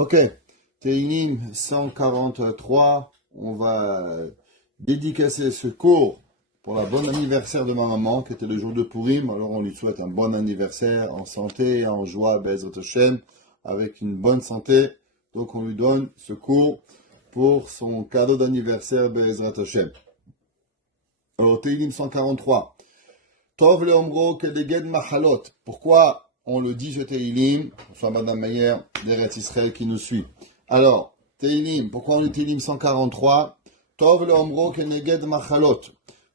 Ok, Teilim 143, on va dédicacer ce cours pour la bonne anniversaire de ma maman, qui était le jour de Purim. Alors on lui souhaite un bon anniversaire en santé, en joie, Be'ezrat Hashem, avec une bonne santé. Donc on lui donne ce cours pour son cadeau d'anniversaire, Be'ezrat Hashem. Alors Teilim 143, Tov le Omro Kedeged Machalot. Pourquoi on le dit ce Teilim? Soit Madame Meyer d'Eretz Israël qui nous suit. Alors, Teilim, pourquoi on dit Teilim 143? Tov le Omro Kedeged Machalot.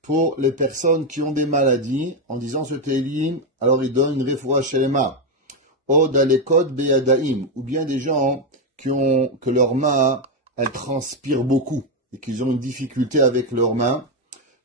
Pour les personnes qui ont des maladies, en disant ce Teilim, alors il donne une refoua shelema. Od alekot beyadaim. Ou bien des gens que leurs mains, elles transpirent beaucoup et qu'ils ont une difficulté avec leurs mains.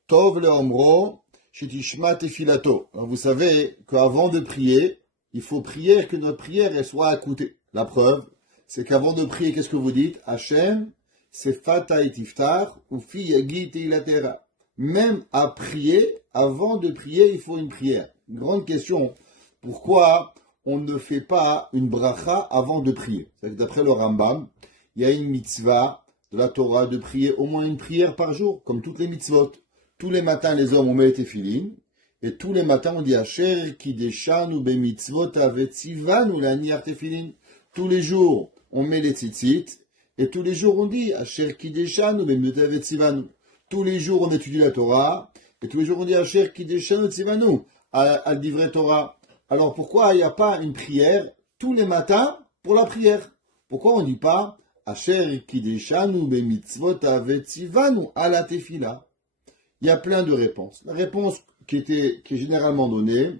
Tov le Omro Shitishma tefilato. Vous savez qu'avant de prier, il faut prier que notre prière elle soit écoutée. La preuve, c'est qu'avant de prier, qu'est-ce que vous dites? Hachem, sefata et tiftar, ou fi yagi teilatera. Même à prier, avant de prier, il faut une prière. Une grande question. Pourquoi on ne fait pas une bracha avant de prier? C'est que d'après le Rambam, il y a une mitzvah de la Torah de prier au moins une prière par jour, comme toutes les mitzvot. Tous les matins, les hommes, on met les téphilines. Et tous les matins, on dit Asher kideshanu bemitzvot avetzivanu laniar téphilin. Tous les jours, on met les tzitzit. Et tous les jours, on dit Asher kideshanu bemitzvot avetzivanu. Tous les jours, on étudie la Torah. Et tous les jours, on dit Asher kideshanu tzivanu al divrei Torah. Alors pourquoi il n'y a pas une prière tous les matins pour la prière? Pourquoi on ne dit pas Asher kideshanu bemitzvot avetzivanu ala tefila? Il y a plein de réponses. La réponse qui est généralement donnée,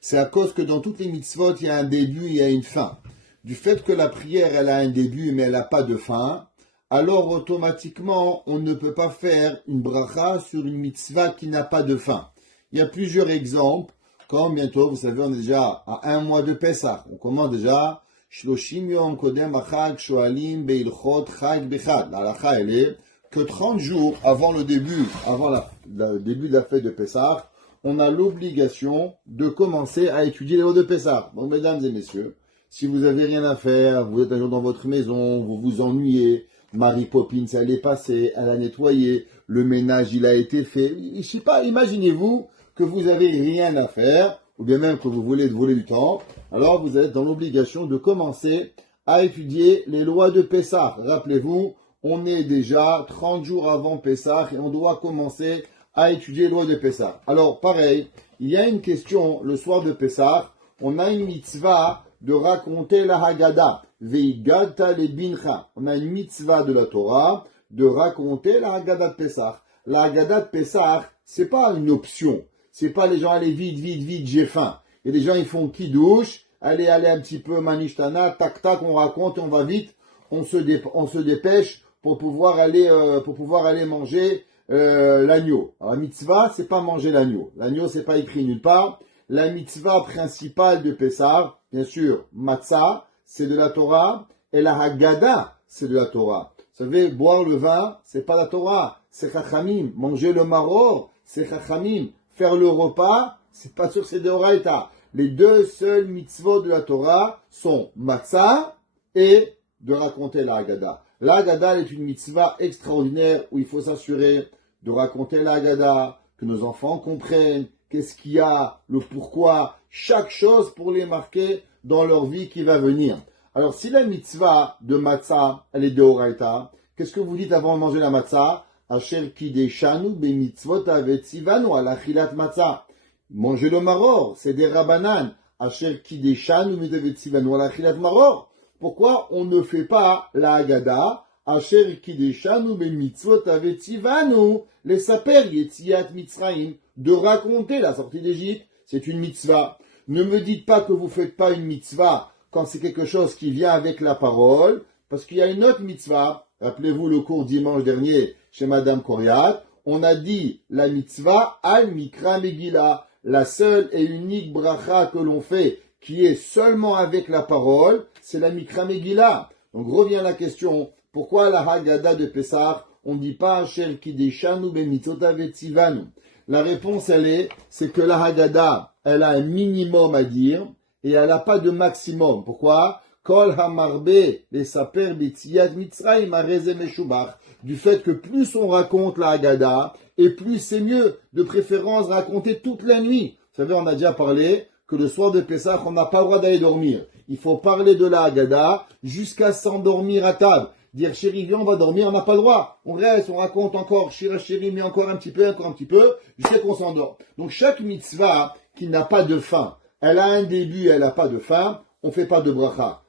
c'est à cause que dans toutes les mitzvot, il y a un début, il y a une fin. Du fait que la prière, elle a un début, mais elle n'a pas de fin, alors automatiquement, on ne peut pas faire une bracha sur une mitzvah qui n'a pas de fin. Il y a plusieurs exemples, comme bientôt, vous savez, on est déjà à un mois de Pessah. On commence déjà, Shloshim yom kodem achag shoalim beilchot chag bechad. La halacha, elle est que 30 jours avant le début de la fête de Pessah, on a l'obligation de commencer à étudier les lois de Pessah. Donc, mesdames et messieurs, si vous avez rien à faire, vous êtes un jour dans votre maison, vous vous ennuyez, Mary Poppins, elle est passée, elle a nettoyé, le ménage, il a été fait. Je sais pas, imaginez-vous que vous avez rien à faire, ou bien même que vous voulez voler du temps, alors vous êtes dans l'obligation de commencer à étudier les lois de Pessah. Rappelez-vous, on est déjà 30 jours avant Pessah et on doit commencer à étudier les lois de Pessah. Alors, pareil, il y a une question, le soir de Pessah, on a une mitzvah de raconter la Haggadah. Veigata le bincha. On a une mitzvah de la Torah de raconter la Haggadah de Pessah. La Haggadah de Pessah, c'est pas une option. C'est pas les gens, allez vite, j'ai faim. Et les gens, ils font kidouche, allez un petit peu manishtana, tac, on raconte, on va vite, on se dépêche pour pouvoir aller manger l'agneau. Alors la mitzvah, c'est pas manger l'agneau. L'agneau, c'est pas écrit nulle part. La mitzvah principale de Pessah, bien sûr, matzah, c'est de la Torah, et la Haggadah, c'est de la Torah. Vous savez, boire le vin, c'est pas la Torah, c'est chachamim. Manger le maror, c'est chachamim. Faire le repas, c'est pas sûr, c'est de Oraita. Les deux seuls mitzvot de la Torah sont matzah et de raconter la Haggadah. La Haggadah est une mitzvah extraordinaire où il faut s'assurer de raconter la Haggadah, que nos enfants comprennent qu'est-ce qu'il y a, le pourquoi, chaque chose pour les marquer dans leur vie qui va venir. Alors, si la mitzvah de matzah, elle est de Oraita, qu'est-ce que vous dites avant de manger la matzah? Asher kideshanu be mitzvot avetzivanu al achilat matzah. Manger le maror, c'est des rabanan. Asher kideshanu be avetzivanu al achilat maror. Pourquoi on ne fait pas la Haggadah? Asher kideshanu be mitzvot avetzivanu les saper yetziat mitzraim. De raconter la sortie d'Égypte, c'est une mitzvah. Ne me dites pas que vous faites pas une mitzvah quand c'est quelque chose qui vient avec la parole, parce qu'il y a une autre mitzvah. Rappelez-vous le cours dimanche dernier chez Madame Koriat, on a dit la mitzvah al mikra megillah, la seule et unique bracha que l'on fait, qui est seulement avec la parole, c'est la mikra megillah. Donc revient la question, pourquoi la Haggadah de Pessah, on ne dit pas Asher kideshanu bemitzvot avetzivanu? La réponse, c'est que la Haggadah, elle a un minimum à dire et elle n'a pas de maximum. Pourquoi? Kol hamarbe les saper b'tziat Mitzrayim areze meshubach. Du fait que plus on raconte la Haggadah, et plus c'est mieux, de préférence raconter toute la nuit. Vous savez, on a déjà parlé que le soir de Pessah, on n'a pas le droit d'aller dormir. Il faut parler de la Haggadah jusqu'à s'endormir à table. Dire chéri, viens, on va dormir, on n'a pas le droit. On reste, on raconte encore, chéri, mais encore un petit peu, jusqu'à qu'on s'endort. Donc chaque mitzvah qui n'a pas de fin, elle a un début, elle n'a pas de fin, on ne fait pas de bracha.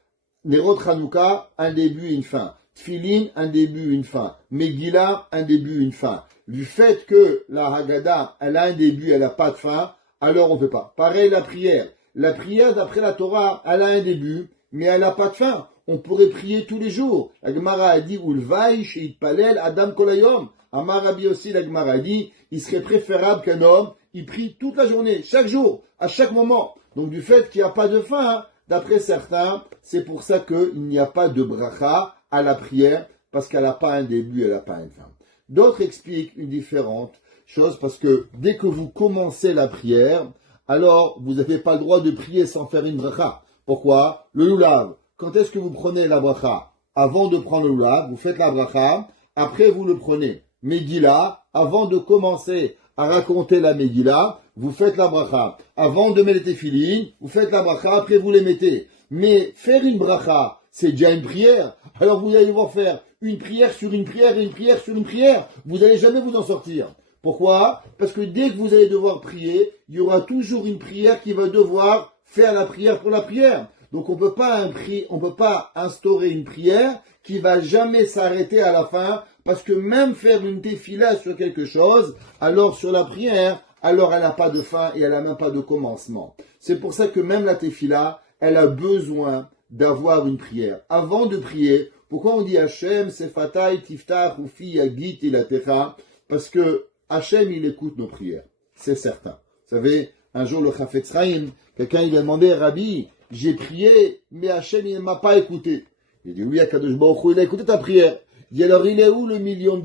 Nerot Hanouka, un début, une fin. Tfilin, un début, une fin. Megillah, un début, une fin. Du fait que la Haggadah, elle a un début, elle n'a pas de fin, alors on ne fait pas. Pareil la prière. La prière, d'après la Torah, elle a un début, mais elle n'a pas de fin. On pourrait prier tous les jours. La Gemara a dit, Ulvaï, Sheit Palel, Adam Kolayom. Amar Rabbi aussi, la Gemara a dit, il serait préférable qu'un homme, il prie toute la journée, chaque jour, à chaque moment. Donc du fait qu'il n'y a pas de fin, d'après certains, c'est pour ça qu'il n'y a pas de bracha à la prière, parce qu'elle n'a pas un début, elle n'a pas une fin. D'autres expliquent une différente chose, parce que dès que vous commencez la prière, alors vous n'avez pas le droit de prier sans faire une bracha. Pourquoi? Le lulav. Quand est-ce que vous prenez la bracha? Avant de prendre le lulav, vous faites la bracha, après vous le prenez. Megillah, avant de commencer à raconter la Megillah, vous faites la bracha. Avant de mettre les téfilines, vous faites la bracha, après vous les mettez. Mais faire une bracha, c'est déjà une prière. Alors vous allez devoir faire une prière sur une prière et une prière sur une prière. Vous n'allez jamais vous en sortir. Pourquoi? Parce que dès que vous allez devoir prier, il y aura toujours une prière qui va devoir faire la prière pour la prière. Donc on peut pas instaurer une prière qui va jamais s'arrêter à la fin, parce que même faire une tefila sur quelque chose, alors sur la prière, alors elle n'a pas de fin et elle n'a même pas de commencement. C'est pour ça que même la tefila, elle a besoin d'avoir une prière. Avant de prier, pourquoi on dit Hachem, Sefatai, Tiftach, Ufi, Yagit, Ilatecha? Parce que Hachem, il écoute nos prières. C'est certain. Vous savez, un jour, le Chafetz Chaim, quelqu'un, il a demandé, Rabbi, j'ai prié, mais Hachem, il ne m'a pas écouté. Il a dit, oui, Akadosh Baruch Hu, il a écouté ta prière. Il dit, alors, il est où le $1 million?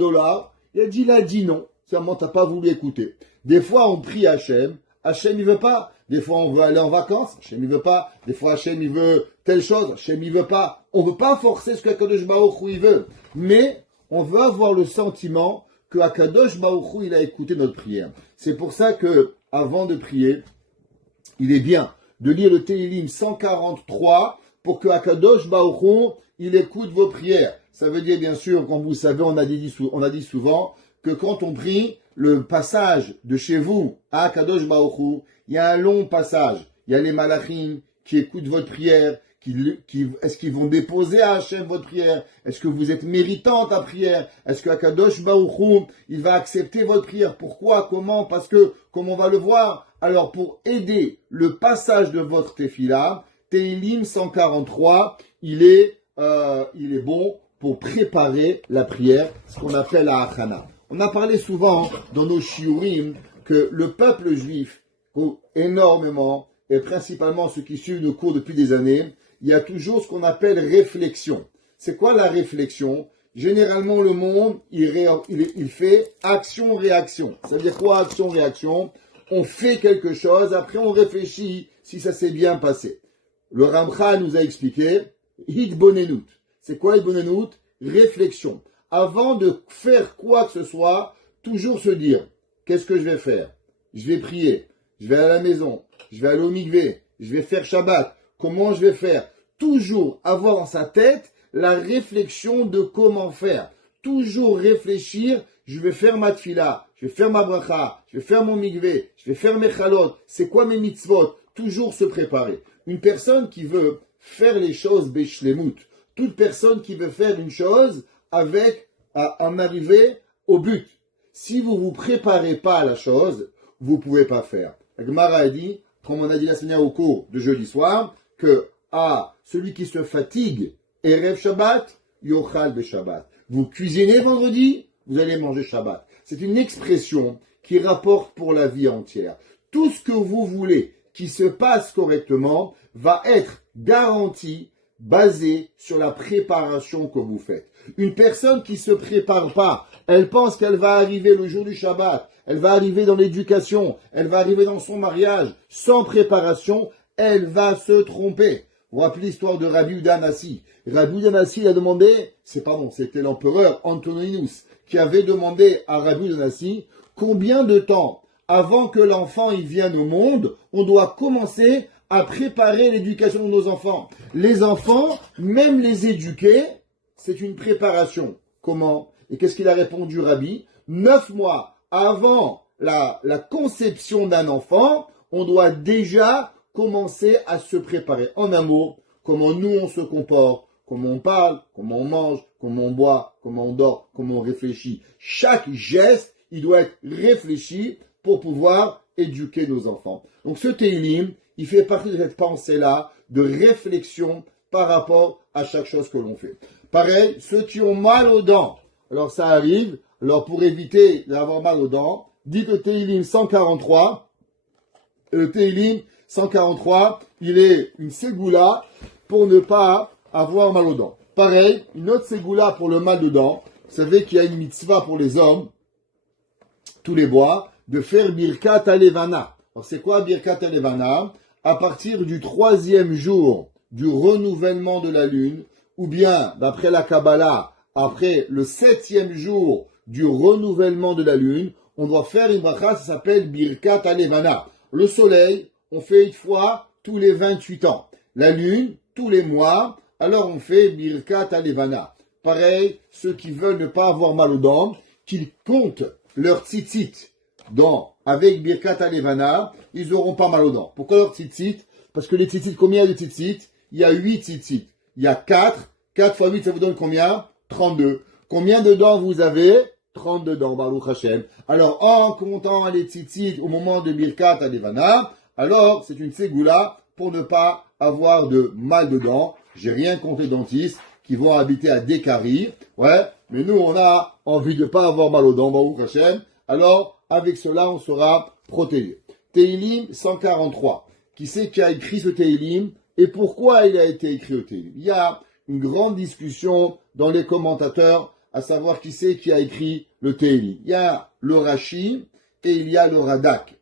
Il a dit non. Seulement, t'as pas voulu écouter. Des fois, on prie Hachem. Hachem, il veut pas. Des fois, on veut aller en vacances. Hachem, il veut pas. Des fois, Hachem, il veut telle chose. Hachem, il veut pas. On veut pas forcer ce qu'Akadosh Baruch Hu, il veut. Mais, on veut avoir le sentiment que Akadosh Baruch Hu, il a écouté notre prière. C'est pour ça que, avant de prier, il est bien de lire le Téhilim 143 pour que Akadosh Baruch Hu, il écoute vos prières. Ça veut dire, bien sûr, comme vous savez, on a dit souvent que quand on prie, le passage de chez vous à Akadosh Baruch Hu, il y a un long passage. Il y a les malachim qui écoutent votre prière, est-ce qu'ils vont déposer à Hachem votre prière? Est-ce que vous êtes méritante à prière? Est-ce que Akadosh Baruch Hu, il va accepter votre prière? Pourquoi? Comment? Parce que, comme on va le voir, alors pour aider le passage de votre tefila, Téhilim 143, il est bon pour préparer la prière, ce qu'on appelle la Hachana. On a parlé souvent dans nos shiurim que le peuple juif, énormément, et principalement ceux qui suivent nos cours depuis des années, il y a toujours ce qu'on appelle réflexion. C'est quoi la réflexion? Généralement, le monde, il fait action-réaction. Ça veut dire quoi, action-réaction? On fait quelque chose, après on réfléchit si ça s'est bien passé. Le Ramchal nous a expliqué, Hitbonenut. C'est quoi Hitbonenut? Réflexion. Avant de faire quoi que ce soit, toujours se dire, qu'est-ce que je vais faire? Je vais prier, je vais à la maison, je vais aller au mikvé, je vais faire Shabbat. Comment je vais faire? Toujours avoir dans sa tête la réflexion de comment faire. Toujours réfléchir, je vais faire ma tfila, je vais faire ma bracha, je vais faire mon mikvé, je vais faire mes chalot, c'est quoi mes mitzvot? Toujours se préparer. Une personne qui veut faire les choses beshlemut, toute personne qui veut faire une chose avec en arriver au but. Si vous vous préparez pas à la chose, vous pouvez pas faire. La Gemara a dit, comme on a dit la semaine au cours de jeudi soir, que celui qui se fatigue, Erev Shabbat, Yochal be Shabbat. Vous cuisinez vendredi, vous allez manger Shabbat. C'est une expression qui rapporte pour la vie entière. Tout ce que vous voulez qui se passe correctement va être garanti, basé sur la préparation que vous faites. Une personne qui se prépare pas, elle pense qu'elle va arriver le jour du Shabbat, elle va arriver dans l'éducation, elle va arriver dans son mariage, sans préparation, elle va se tromper. Vous vous rappelez l'histoire de Rabbi Yehuda Hanassi. Rabbi Yehuda Hanassi a demandé, c'était l'empereur Antoninus qui avait demandé à Rabbi Yehuda Hanassi combien de temps avant que l'enfant il vienne au monde, on doit commencer à préparer l'éducation de nos enfants. Les enfants, même les éduquer, c'est une préparation. Comment? Et qu'est-ce qu'il a répondu, Rabbi? 9 mois avant la conception d'un enfant, on doit déjà commencer à se préparer. En un mot, comment nous on se comporte, comment on parle, comment on mange, comment on boit, comment on dort, comment on réfléchit. Chaque geste, il doit être réfléchi pour pouvoir éduquer nos enfants. Donc ce Tehillim, il fait partie de cette pensée-là, de réflexion par rapport à chaque chose que l'on fait. Pareil, ceux qui ont mal aux dents, alors ça arrive, alors pour éviter d'avoir mal aux dents, dites le Tehillim 143, le Tehillim 143, il est une ségoula pour ne pas avoir mal aux dents. Pareil, une autre ségoula pour le mal de dents, vous savez qu'il y a une mitzvah pour les hommes, tous les bois, de faire Birkat Alevana. Alors c'est quoi Birkat Alevana? À partir du 3e jour du renouvellement de la lune, ou bien, d'après la Kabbalah, après le 7e jour du renouvellement de la lune, on doit faire une bracha, ça s'appelle Birkat Alevana. Le soleil, on fait une fois tous les 28 ans. La lune, tous les mois, alors on fait Birkat Alevana. Pareil, ceux qui veulent ne pas avoir mal aux dents, qu'ils comptent leur tzitzit avec Birkat Alevana, ils n'auront pas mal aux dents. Pourquoi leur tzitzit? Parce que les tzitzit, combien il y a de tzitzit? Il y a 8 tzitzit. Il y a 4. 4 fois 8, ça vous donne combien? 32. Combien de dents vous avez? 32 dents, Baruch Hashem. Alors, en comptant les tzitzit au moment de Birkat Alevana, alors c'est une ségoula pour ne pas avoir de mal de dents. J'ai rien contre les dentistes qui vont habiter à Dekari. Ouais, mais nous, on a envie de ne pas avoir mal aux dents, Baruch Hashem. Alors, avec cela, on sera protégé. Tehillim 143. Qui c'est qui a écrit ce Tehillim et pourquoi il a été écrit au Tehillim? Il y a une grande discussion dans les commentateurs à savoir qui c'est qui a écrit le Tehillim. Il y a le Rashi et il y a le Radak.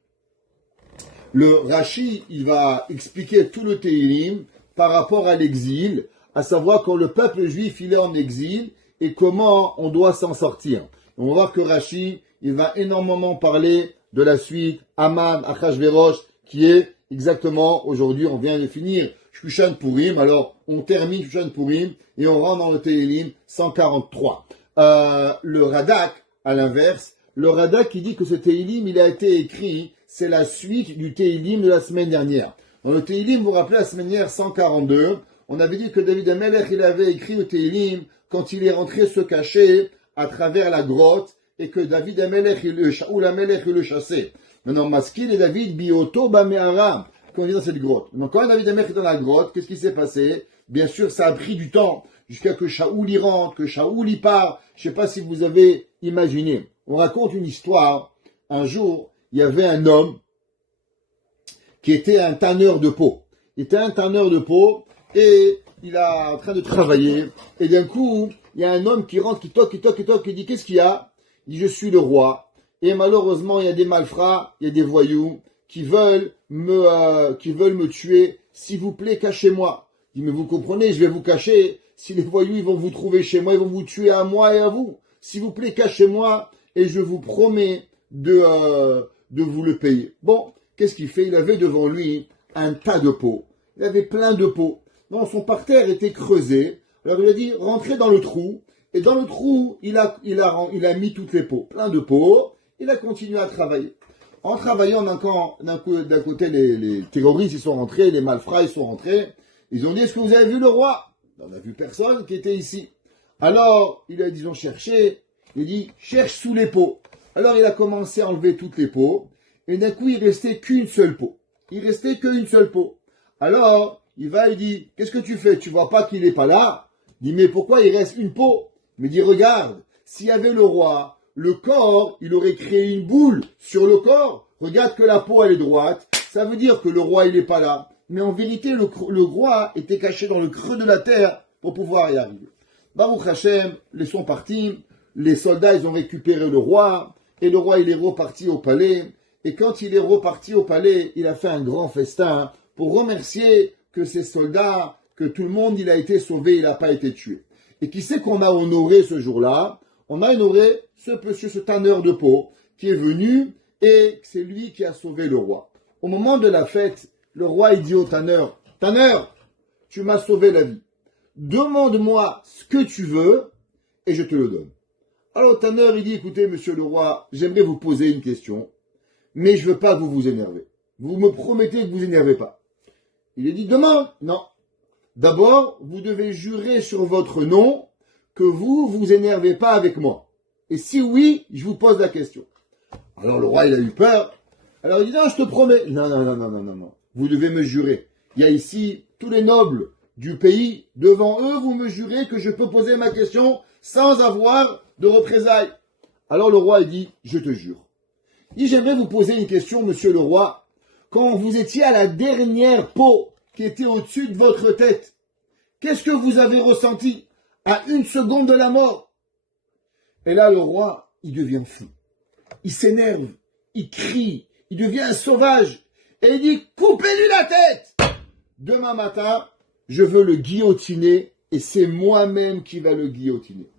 Le Rashi, il va expliquer tout le Tehillim par rapport à l'exil, à savoir quand le peuple juif il est en exil et comment on doit s'en sortir. On va voir que Rashi, il va énormément parler de la suite Aman, Achashverosh, qui est exactement, aujourd'hui, on vient de finir Shushan Purim, alors on termine Shushan Purim et on rentre dans le Tehillim 143. Le Radak, à l'inverse, le Radak qui dit que ce Tehillim, il a été écrit, c'est la suite du Tehillim de la semaine dernière. Dans le Tehillim, vous vous rappelez, la semaine dernière, 142, on avait dit que David Amelech, il avait écrit le Tehillim quand il est rentré se cacher à travers la grotte et que David Amelech, Shaoul Amelech, il le chassait. Maintenant, Maskil et David, Bioto, Bameharam, quand on est dans cette grotte. Donc, quand David Amelech est dans la grotte, qu'est-ce qui s'est passé? Bien sûr, ça a pris du temps jusqu'à que Shaoul y rentre, que Shaoul y part. Je ne sais pas si vous avez imaginé. On raconte une histoire. Un jour, il y avait un homme qui était un tanneur de peau. Il était un tanneur de peau et il est en train de travailler. Et d'un coup, il y a un homme qui rentre, qui toque, qui dit, qu'est-ce qu'il y a? Il dit, je suis le roi. Et malheureusement, il y a des malfrats, il y a des voyous qui veulent me tuer. S'il vous plaît, cachez-moi. Il dit, mais vous comprenez, je vais vous cacher. Si les voyous, ils vont vous trouver chez moi, ils vont vous tuer à moi et à vous. S'il vous plaît, cachez-moi et je vous promets de vous le payer. Bon, qu'est-ce qu'il fait? Il avait devant lui un tas de pots. Il avait plein de pots. Non, son parterre était creusé. Alors il a dit, rentrez dans le trou. Et dans le trou, il a mis toutes les pots. Plein de pots. Il a continué à travailler. En travaillant, d'un côté, les terroristes, ils sont rentrés, les malfrats, ils sont rentrés. Ils ont dit, est-ce que vous avez vu le roi? On n'a vu personne qui était ici. Alors, ils ont cherché. Il dit, cherche sous les pots. Alors, il a commencé à enlever toutes les pots. Et d'un coup, il restait qu'une seule peau. Il restait qu'une seule peau. Alors, il dit, qu'est-ce que tu fais? Tu vois pas qu'il n'est pas là? Il dit, mais pourquoi il reste une peau? Il me dit, regarde, s'il y avait le roi, le corps, il aurait créé une boule sur le corps. Regarde que la peau, elle est droite. Ça veut dire que le roi, il n'est pas là. Mais en vérité, le roi était caché dans le creux de la terre pour pouvoir y arriver. Baruch Hashem, ils sont partis. Les soldats, ils ont récupéré le roi. Et le roi, il est reparti au palais. Et quand il est reparti au palais, il a fait un grand festin pour remercier que ces soldats, que tout le monde, il a été sauvé, il n'a pas été tué. Et qui c'est qu'on a honoré ce jour-là? On a honoré ce monsieur, ce tanneur de peau, qui est venu, et c'est lui qui a sauvé le roi. Au moment de la fête, le roi, il dit au tanneur, « Tanneur, tu m'as sauvé la vie. Demande-moi ce que tu veux, et je te le donne. » Alors le tanneur, il dit, « Écoutez, monsieur le roi, j'aimerais vous poser une question, mais je veux pas que vous vous énervez. Vous me promettez que vous énervez pas. » Il lui dit, « Demande. » Non. D'abord, vous devez jurer sur votre nom que vous vous énervez pas avec moi. Et si oui, je vous pose la question. Alors le roi, il a eu peur. Alors il dit, non, je te promets. Non, non, non, non, non, non, non. Vous devez me jurer. Il y a ici tous les nobles du pays. Devant eux, vous me jurez que je peux poser ma question sans avoir de représailles. Alors le roi, il dit, je te jure. Il dit, j'aimerais vous poser une question, monsieur le roi. Quand vous étiez à la dernière peau qui était au-dessus de votre tête, qu'est-ce que vous avez ressenti à 1 seconde de la mort? Et là, le roi, il devient fou. Il s'énerve, il crie, il devient un sauvage. Et il dit, coupez-lui la tête! Demain matin, je veux le guillotiner et c'est moi-même qui va le guillotiner.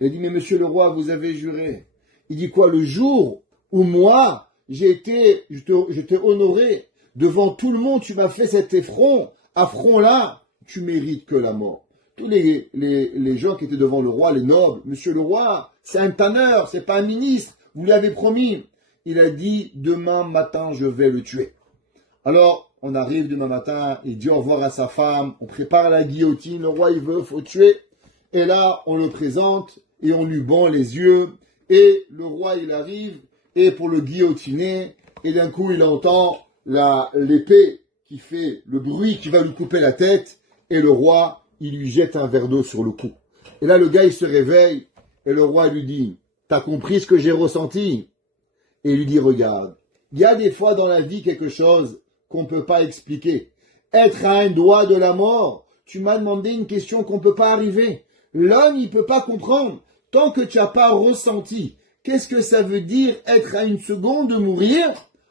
Il dit, mais monsieur le roi, vous avez juré. Il dit quoi? Le jour où moi, je t'ai honoré devant tout le monde, tu m'as fait cet affront-là, tu mérites que la mort. Tous les gens qui étaient devant le roi, les nobles, monsieur le roi, c'est un tanneur, c'est pas un ministre, vous lui avez promis. Il a dit, demain matin, je vais le tuer. Alors, on arrive demain matin, il dit au revoir à sa femme, on prépare la guillotine, le roi il veut, faut tuer. Et là, on le présente et on lui band les yeux. Et le roi il arrive, et pour le guillotiner, et d'un coup il entend l'épée qui fait le bruit qui va lui couper la tête, et le roi, il lui jette un verre d'eau sur le cou. Et là, le gars, il se réveille, et le roi lui dit, « T'as compris ce que j'ai ressenti ?» Et il lui dit, « Regarde, il y a des fois dans la vie quelque chose qu'on ne peut pas expliquer. Être à un doigt de la mort, tu m'as demandé une question qu'on ne peut pas arriver. L'homme, il ne peut pas comprendre. Tant que tu n'as pas ressenti, qu'est-ce que ça veut dire être à 1 seconde de mourir?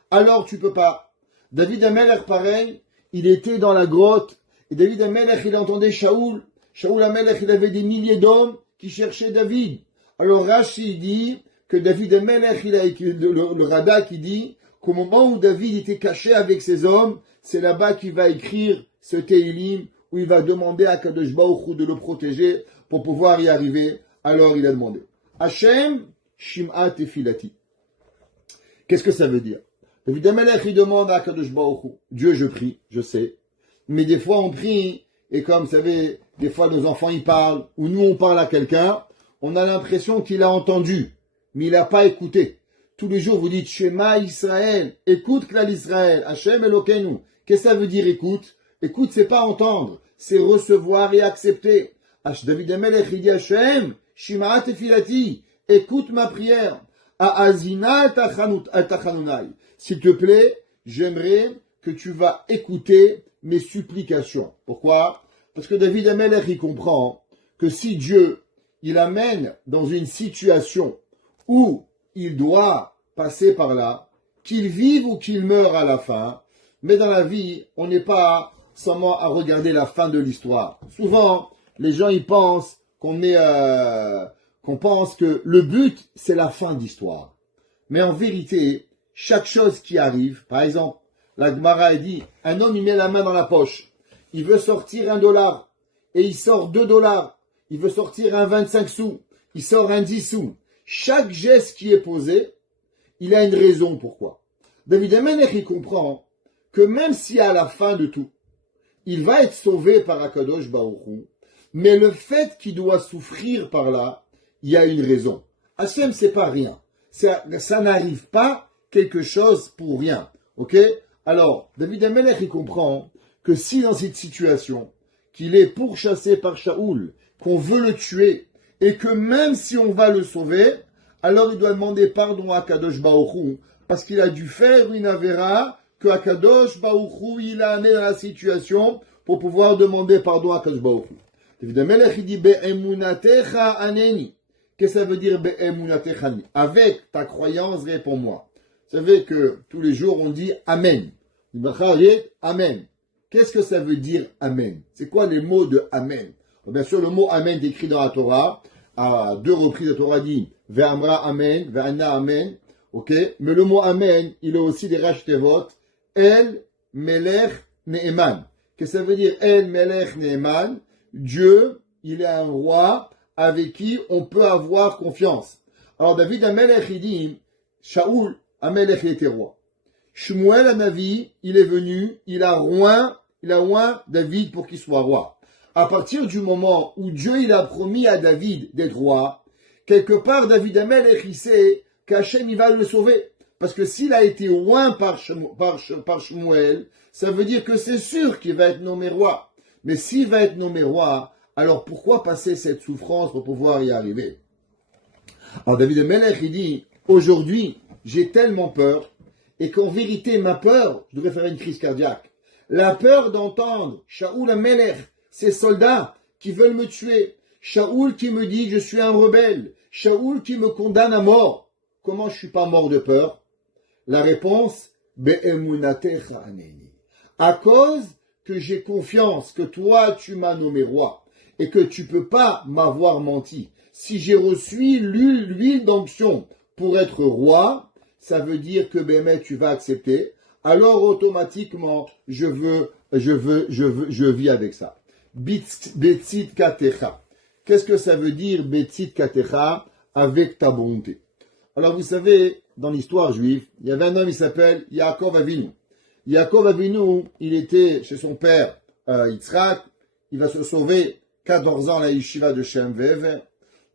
Alors tu ne peux pas. » David Amelech, pareil, il était dans la grotte, et David Amelech, il entendait Shaoul. Shaoul Amelech, il avait des milliers d'hommes qui cherchaient David. Alors Rashi dit que David Amelech, il a écrit, le Radak, il dit qu'au moment où David était caché avec ses hommes, c'est là-bas qu'il va écrire ce Teilim, où il va demander à Kadosh Baruch Hu de le protéger pour pouvoir y arriver. Alors il a demandé, Hachem, Shim'a Tefilati. Qu'est-ce que ça veut dire? David Amelech, il demande à Kadosh Baruch Hu, Dieu, je prie, je sais, mais des fois on prie, et comme vous savez, des fois nos enfants ils parlent, ou nous on parle à quelqu'un, on a l'impression qu'il a entendu, mais il n'a pas écouté. Tous les jours vous dites Shema Israël, écoute Klal Israël, Hachem Elokeinu. Qu'est-ce que ça veut dire écoute? Écoute, c'est pas entendre, c'est recevoir et accepter. David Amelech, il dit Hachem, Shema Tefilati, écoute ma prière. Azina Tachanunai. S'il te plaît, j'aimerais que tu vas écouter mes supplications. Pourquoi? Parce que David Amelech, il comprend que si Dieu, il amène dans une situation où il doit passer par là, qu'il vive ou qu'il meure à la fin, mais dans la vie, on n'est pas seulement à regarder la fin de l'histoire. Souvent, les gens, ils pensent qu'on pense que le but, c'est la fin d'histoire. Mais en vérité, chaque chose qui arrive, par exemple, la Gemara dit, un homme, il met la main dans la poche, il veut sortir $1, et il sort $2, il veut sortir un 25 sous, il sort un 10 sous. Chaque geste qui est posé, il a une raison pourquoi. David Amelech, il comprend que même si à la fin de tout, il va être sauvé par Akadosh Baruch Hu, mais le fait qu'il doit souffrir par là, il y a une raison. Hachem, c'est pas rien. Ça n'arrive pas quelque chose pour rien. Ok? Alors, David Amelech, il comprend que si dans cette situation, qu'il est pourchassé par Shaoul, qu'on veut le tuer, et que même si on va le sauver, alors il doit demander pardon à Kadosh Baruch Hu, parce qu'il a dû faire une avéra que Akadosh Baruch Hu, il a amené dans la situation pour pouvoir demander pardon à Kadosh Baruch Hu. David Amelech, il dit Be'emunatecha aneni. Qu'est-ce que ça veut dire Be'emunatecha aneni? Avec ta croyance, réponds-moi. Vous savez que tous les jours on dit Amen. Amen. qu'est-ce que ça veut dire Amen? C'est quoi les mots de Amen? Bien sûr, le mot Amen est écrit dans la Torah. À 2 reprises, la Torah dit Ve'amra Amen, Ve'anna Amen. Ok? Mais le mot Amen, il a aussi des rachtevot. El Melech Ne'eman. Qu'est-ce que ça veut dire El Melech Ne'eman? Dieu, il est un roi avec qui on peut avoir confiance. Alors David Amelech, il dit Shaoul Amelech, il était roi. Shmuel Hanavi, il est venu, il a oint David pour qu'il soit roi. À partir du moment où Dieu il a promis à David d'être roi, quelque part David Amelech, il sait qu'Hachem il va le sauver. Parce que s'il a été oint par Shmuel, ça veut dire que c'est sûr qu'il va être nommé roi. Mais s'il va être nommé roi, alors pourquoi passer cette souffrance pour pouvoir y arriver? Alors David Amelech, il dit, aujourd'hui, j'ai tellement peur, et qu'en vérité, ma peur, je devrais faire une crise cardiaque. La peur d'entendre Shaoul Amelech, ces soldats qui veulent me tuer, Shaoul qui me dit je suis un rebelle, Shaoul qui me condamne à mort. Comment je suis pas mort de peur? La réponse, Be'emunatecha aneni. À cause que j'ai confiance que toi tu m'as nommé roi et que tu peux pas m'avoir menti. Si j'ai reçu l'huile d'onction pour être roi, ça veut dire que Bémet tu vas accepter. Alors automatiquement je vis avec ça. Betzit katecha. Qu'est-ce que ça veut dire Betzit katecha? Avec ta bonté. Alors vous savez, dans l'histoire juive, il y avait un homme, il s'appelle Yaakov Avinu. Yaakov Avinu, il était chez son père Yitzhak, il va se sauver 14 ans à la yeshiva de Shem Ve'ever.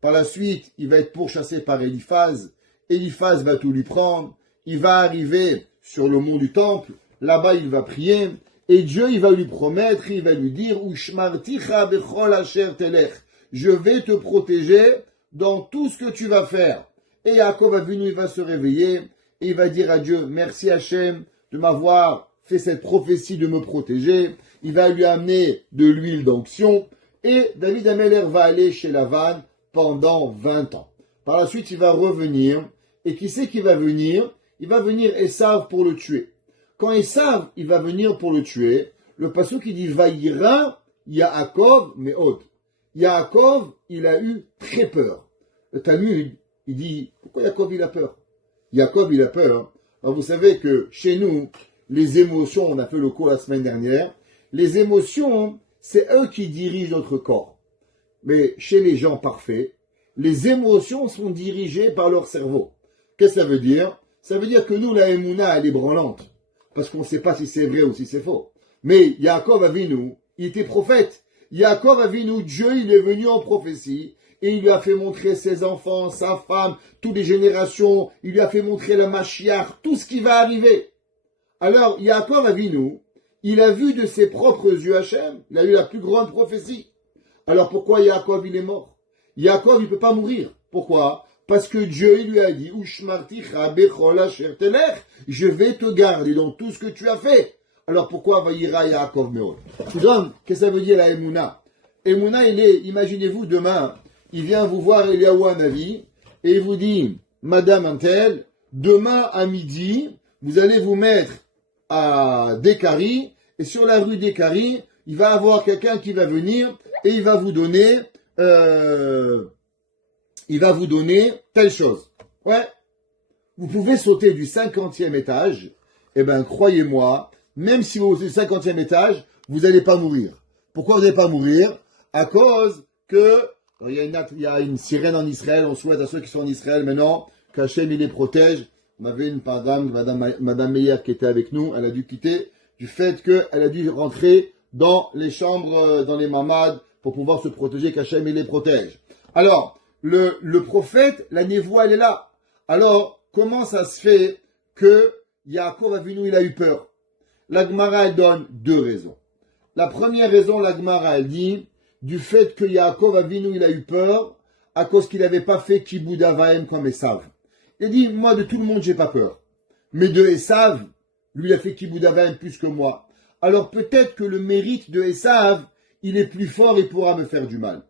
Par la suite, il va être pourchassé par Eliphaz. Eliphaz va tout lui prendre. Il va arriver sur le mont du temple. Là-bas, il va prier. Et Dieu, il va lui promettre, il va lui dire, Ushmarticha bechol asher telech. Je vais te protéger dans tout ce que tu vas faire. Et Yaakov Avinu, il va se réveiller et il va dire à Dieu, merci Hachem de m'avoir fait cette prophétie de me protéger. Il va lui amener de l'huile d'onction et David Amelech va aller chez Lavan pendant 20 ans. Par la suite, il va revenir et qui c'est qui va venir? Il va venir Esav pour le tuer. Quand Esav, il va venir pour le tuer, le pasuk qui dit Vaïra Yaakov Meod. Yaakov, il a eu très peur. Le Talmud, il dit, pourquoi Yaakov il a peur? Yaakov il a peur. Alors vous savez que chez nous, les émotions, on a fait le cours la semaine dernière, les émotions, c'est eux qui dirigent notre corps. Mais chez les gens parfaits, les émotions sont dirigées par leur cerveau. Qu'est-ce que ça veut dire? Ça veut dire que nous, la Emouna, elle est branlante. Parce qu'on ne sait pas si c'est vrai ou si c'est faux. Mais Yaakov Avinu, il était prophète. Yaakov Avinu, Dieu, il est venu en prophétie. Et il lui a fait montrer ses enfants, sa femme, toutes les générations. Il lui a fait montrer la Mashiach, tout ce qui va arriver. Alors, Yaakov Avinu, il a vu de ses propres yeux Hachem. Il a eu la plus grande prophétie. Alors, pourquoi Yaakov, il est mort? Yaakov, il ne peut pas mourir. Pourquoi? Parce que Dieu, il lui a dit, Ushmarticha bechol asher telech, je vais te garder dans tout ce que tu as fait. Alors, pourquoi Vaïra Yaakov Meod? Donc, qu'est-ce que ça veut dire la Emouna? Emouna, il est, imaginez-vous, demain, il vient vous voir Eliyahu Hanavi et il vous dit, Madame Antel, demain à midi, vous allez vous mettre à Décari et sur la rue Décari, il va y avoir quelqu'un qui va venir et il va vous donner telle chose. Ouais. Vous pouvez sauter du 50e étage. Eh ben, croyez-moi, même si vous sautez du 50e étage, vous n'allez pas mourir. Pourquoi vous n'allez pas mourir? À cause que il y a une sirène en Israël, on souhaite à ceux qui sont en Israël maintenant qu'Hachem il les protège. On avait une Madame Meyer qui était avec nous, elle a dû quitter du fait qu'elle a dû rentrer dans les chambres, dans les mamades pour pouvoir se protéger, qu'Hachem il les protège. Alors, le prophète, la névoie elle est là. Alors, comment ça se fait que Yaakov Avinu il a eu peur? La Gemara elle donne 2 raisons. La première raison, la Gemara elle dit du fait que Yaakov Avinu, il a eu peur à cause qu'il n'avait pas fait Kibud Avaim comme Esav. Il a dit, moi de tout le monde, j'ai pas peur. Mais de Esav, lui, il a fait Kibud Avaim plus que moi. Alors peut-être que le mérite de Esav, il est plus fort et pourra me faire du mal.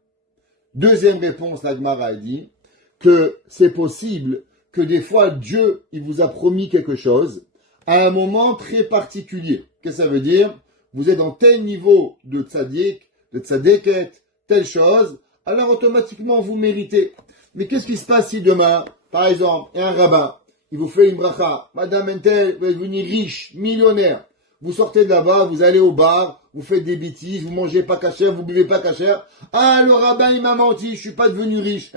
Deuxième réponse, la Gemara a dit que c'est possible que des fois, Dieu, il vous a promis quelque chose à un moment très particulier. Qu'est-ce que ça veut dire? vous êtes dans tel niveau de tzaddik, de tzaddiket, telle chose, alors automatiquement vous méritez. Mais qu'est-ce qui se passe si demain, par exemple, il y a un rabbin, il vous fait une bracha, Madame Entel, vous êtes venu riche, millionnaire, vous sortez de là-bas, vous allez au bar, vous faites des bêtises, vous mangez pas cachère, vous buvez pas cachère, ah, le rabbin il m'a menti, je suis pas devenu riche.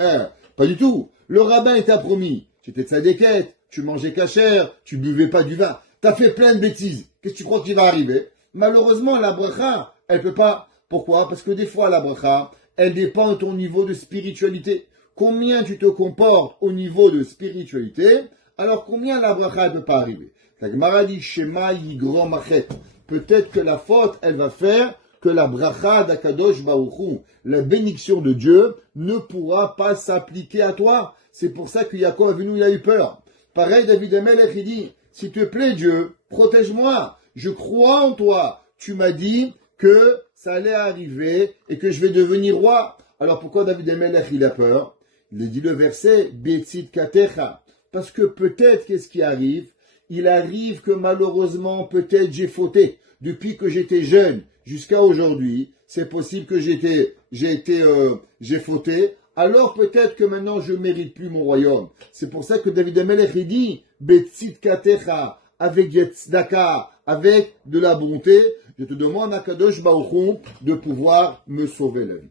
Pas du tout. Le rabbin t'a promis, tu étais tzaddiket, tu mangeais cachère, tu buvais pas du vin, t'as fait plein de bêtises. Qu'est-ce que tu crois qui va arriver? Malheureusement, la bracha, elle peut pas. Pourquoi? Parce que des fois, la bracha, elle dépend de ton niveau de spiritualité. Combien tu te comportes au niveau de spiritualité, alors combien la bracha, elle peut pas arriver. La Gemara dit, Shema yigrom achet. Peut-être que la faute, elle va faire que la bracha d'Akadosh Baruch Hu, la bénédiction de Dieu, ne pourra pas s'appliquer à toi. C'est pour ça que Yaakov Avinu, il a eu peur. Pareil, David Amelech, il dit, s'il te plaît Dieu, protège-moi. Je crois en toi. Tu m'as dit que ça allait arriver et que je vais devenir roi. Alors pourquoi David Amelech, il a peur? Il dit le verset, Betzit Katecha. Parce que peut-être, qu'est-ce qui arrive? Il arrive que malheureusement, peut-être j'ai fauté. Depuis que j'étais jeune jusqu'à aujourd'hui, c'est possible que j'ai fauté. Alors peut-être que maintenant je mérite plus mon royaume. C'est pour ça que David Amelech, il dit, Betzit Katecha, avec Yetzdaka, avec de la bonté, je te demande à Kadosh Baruch Hu de pouvoir me sauver la vie.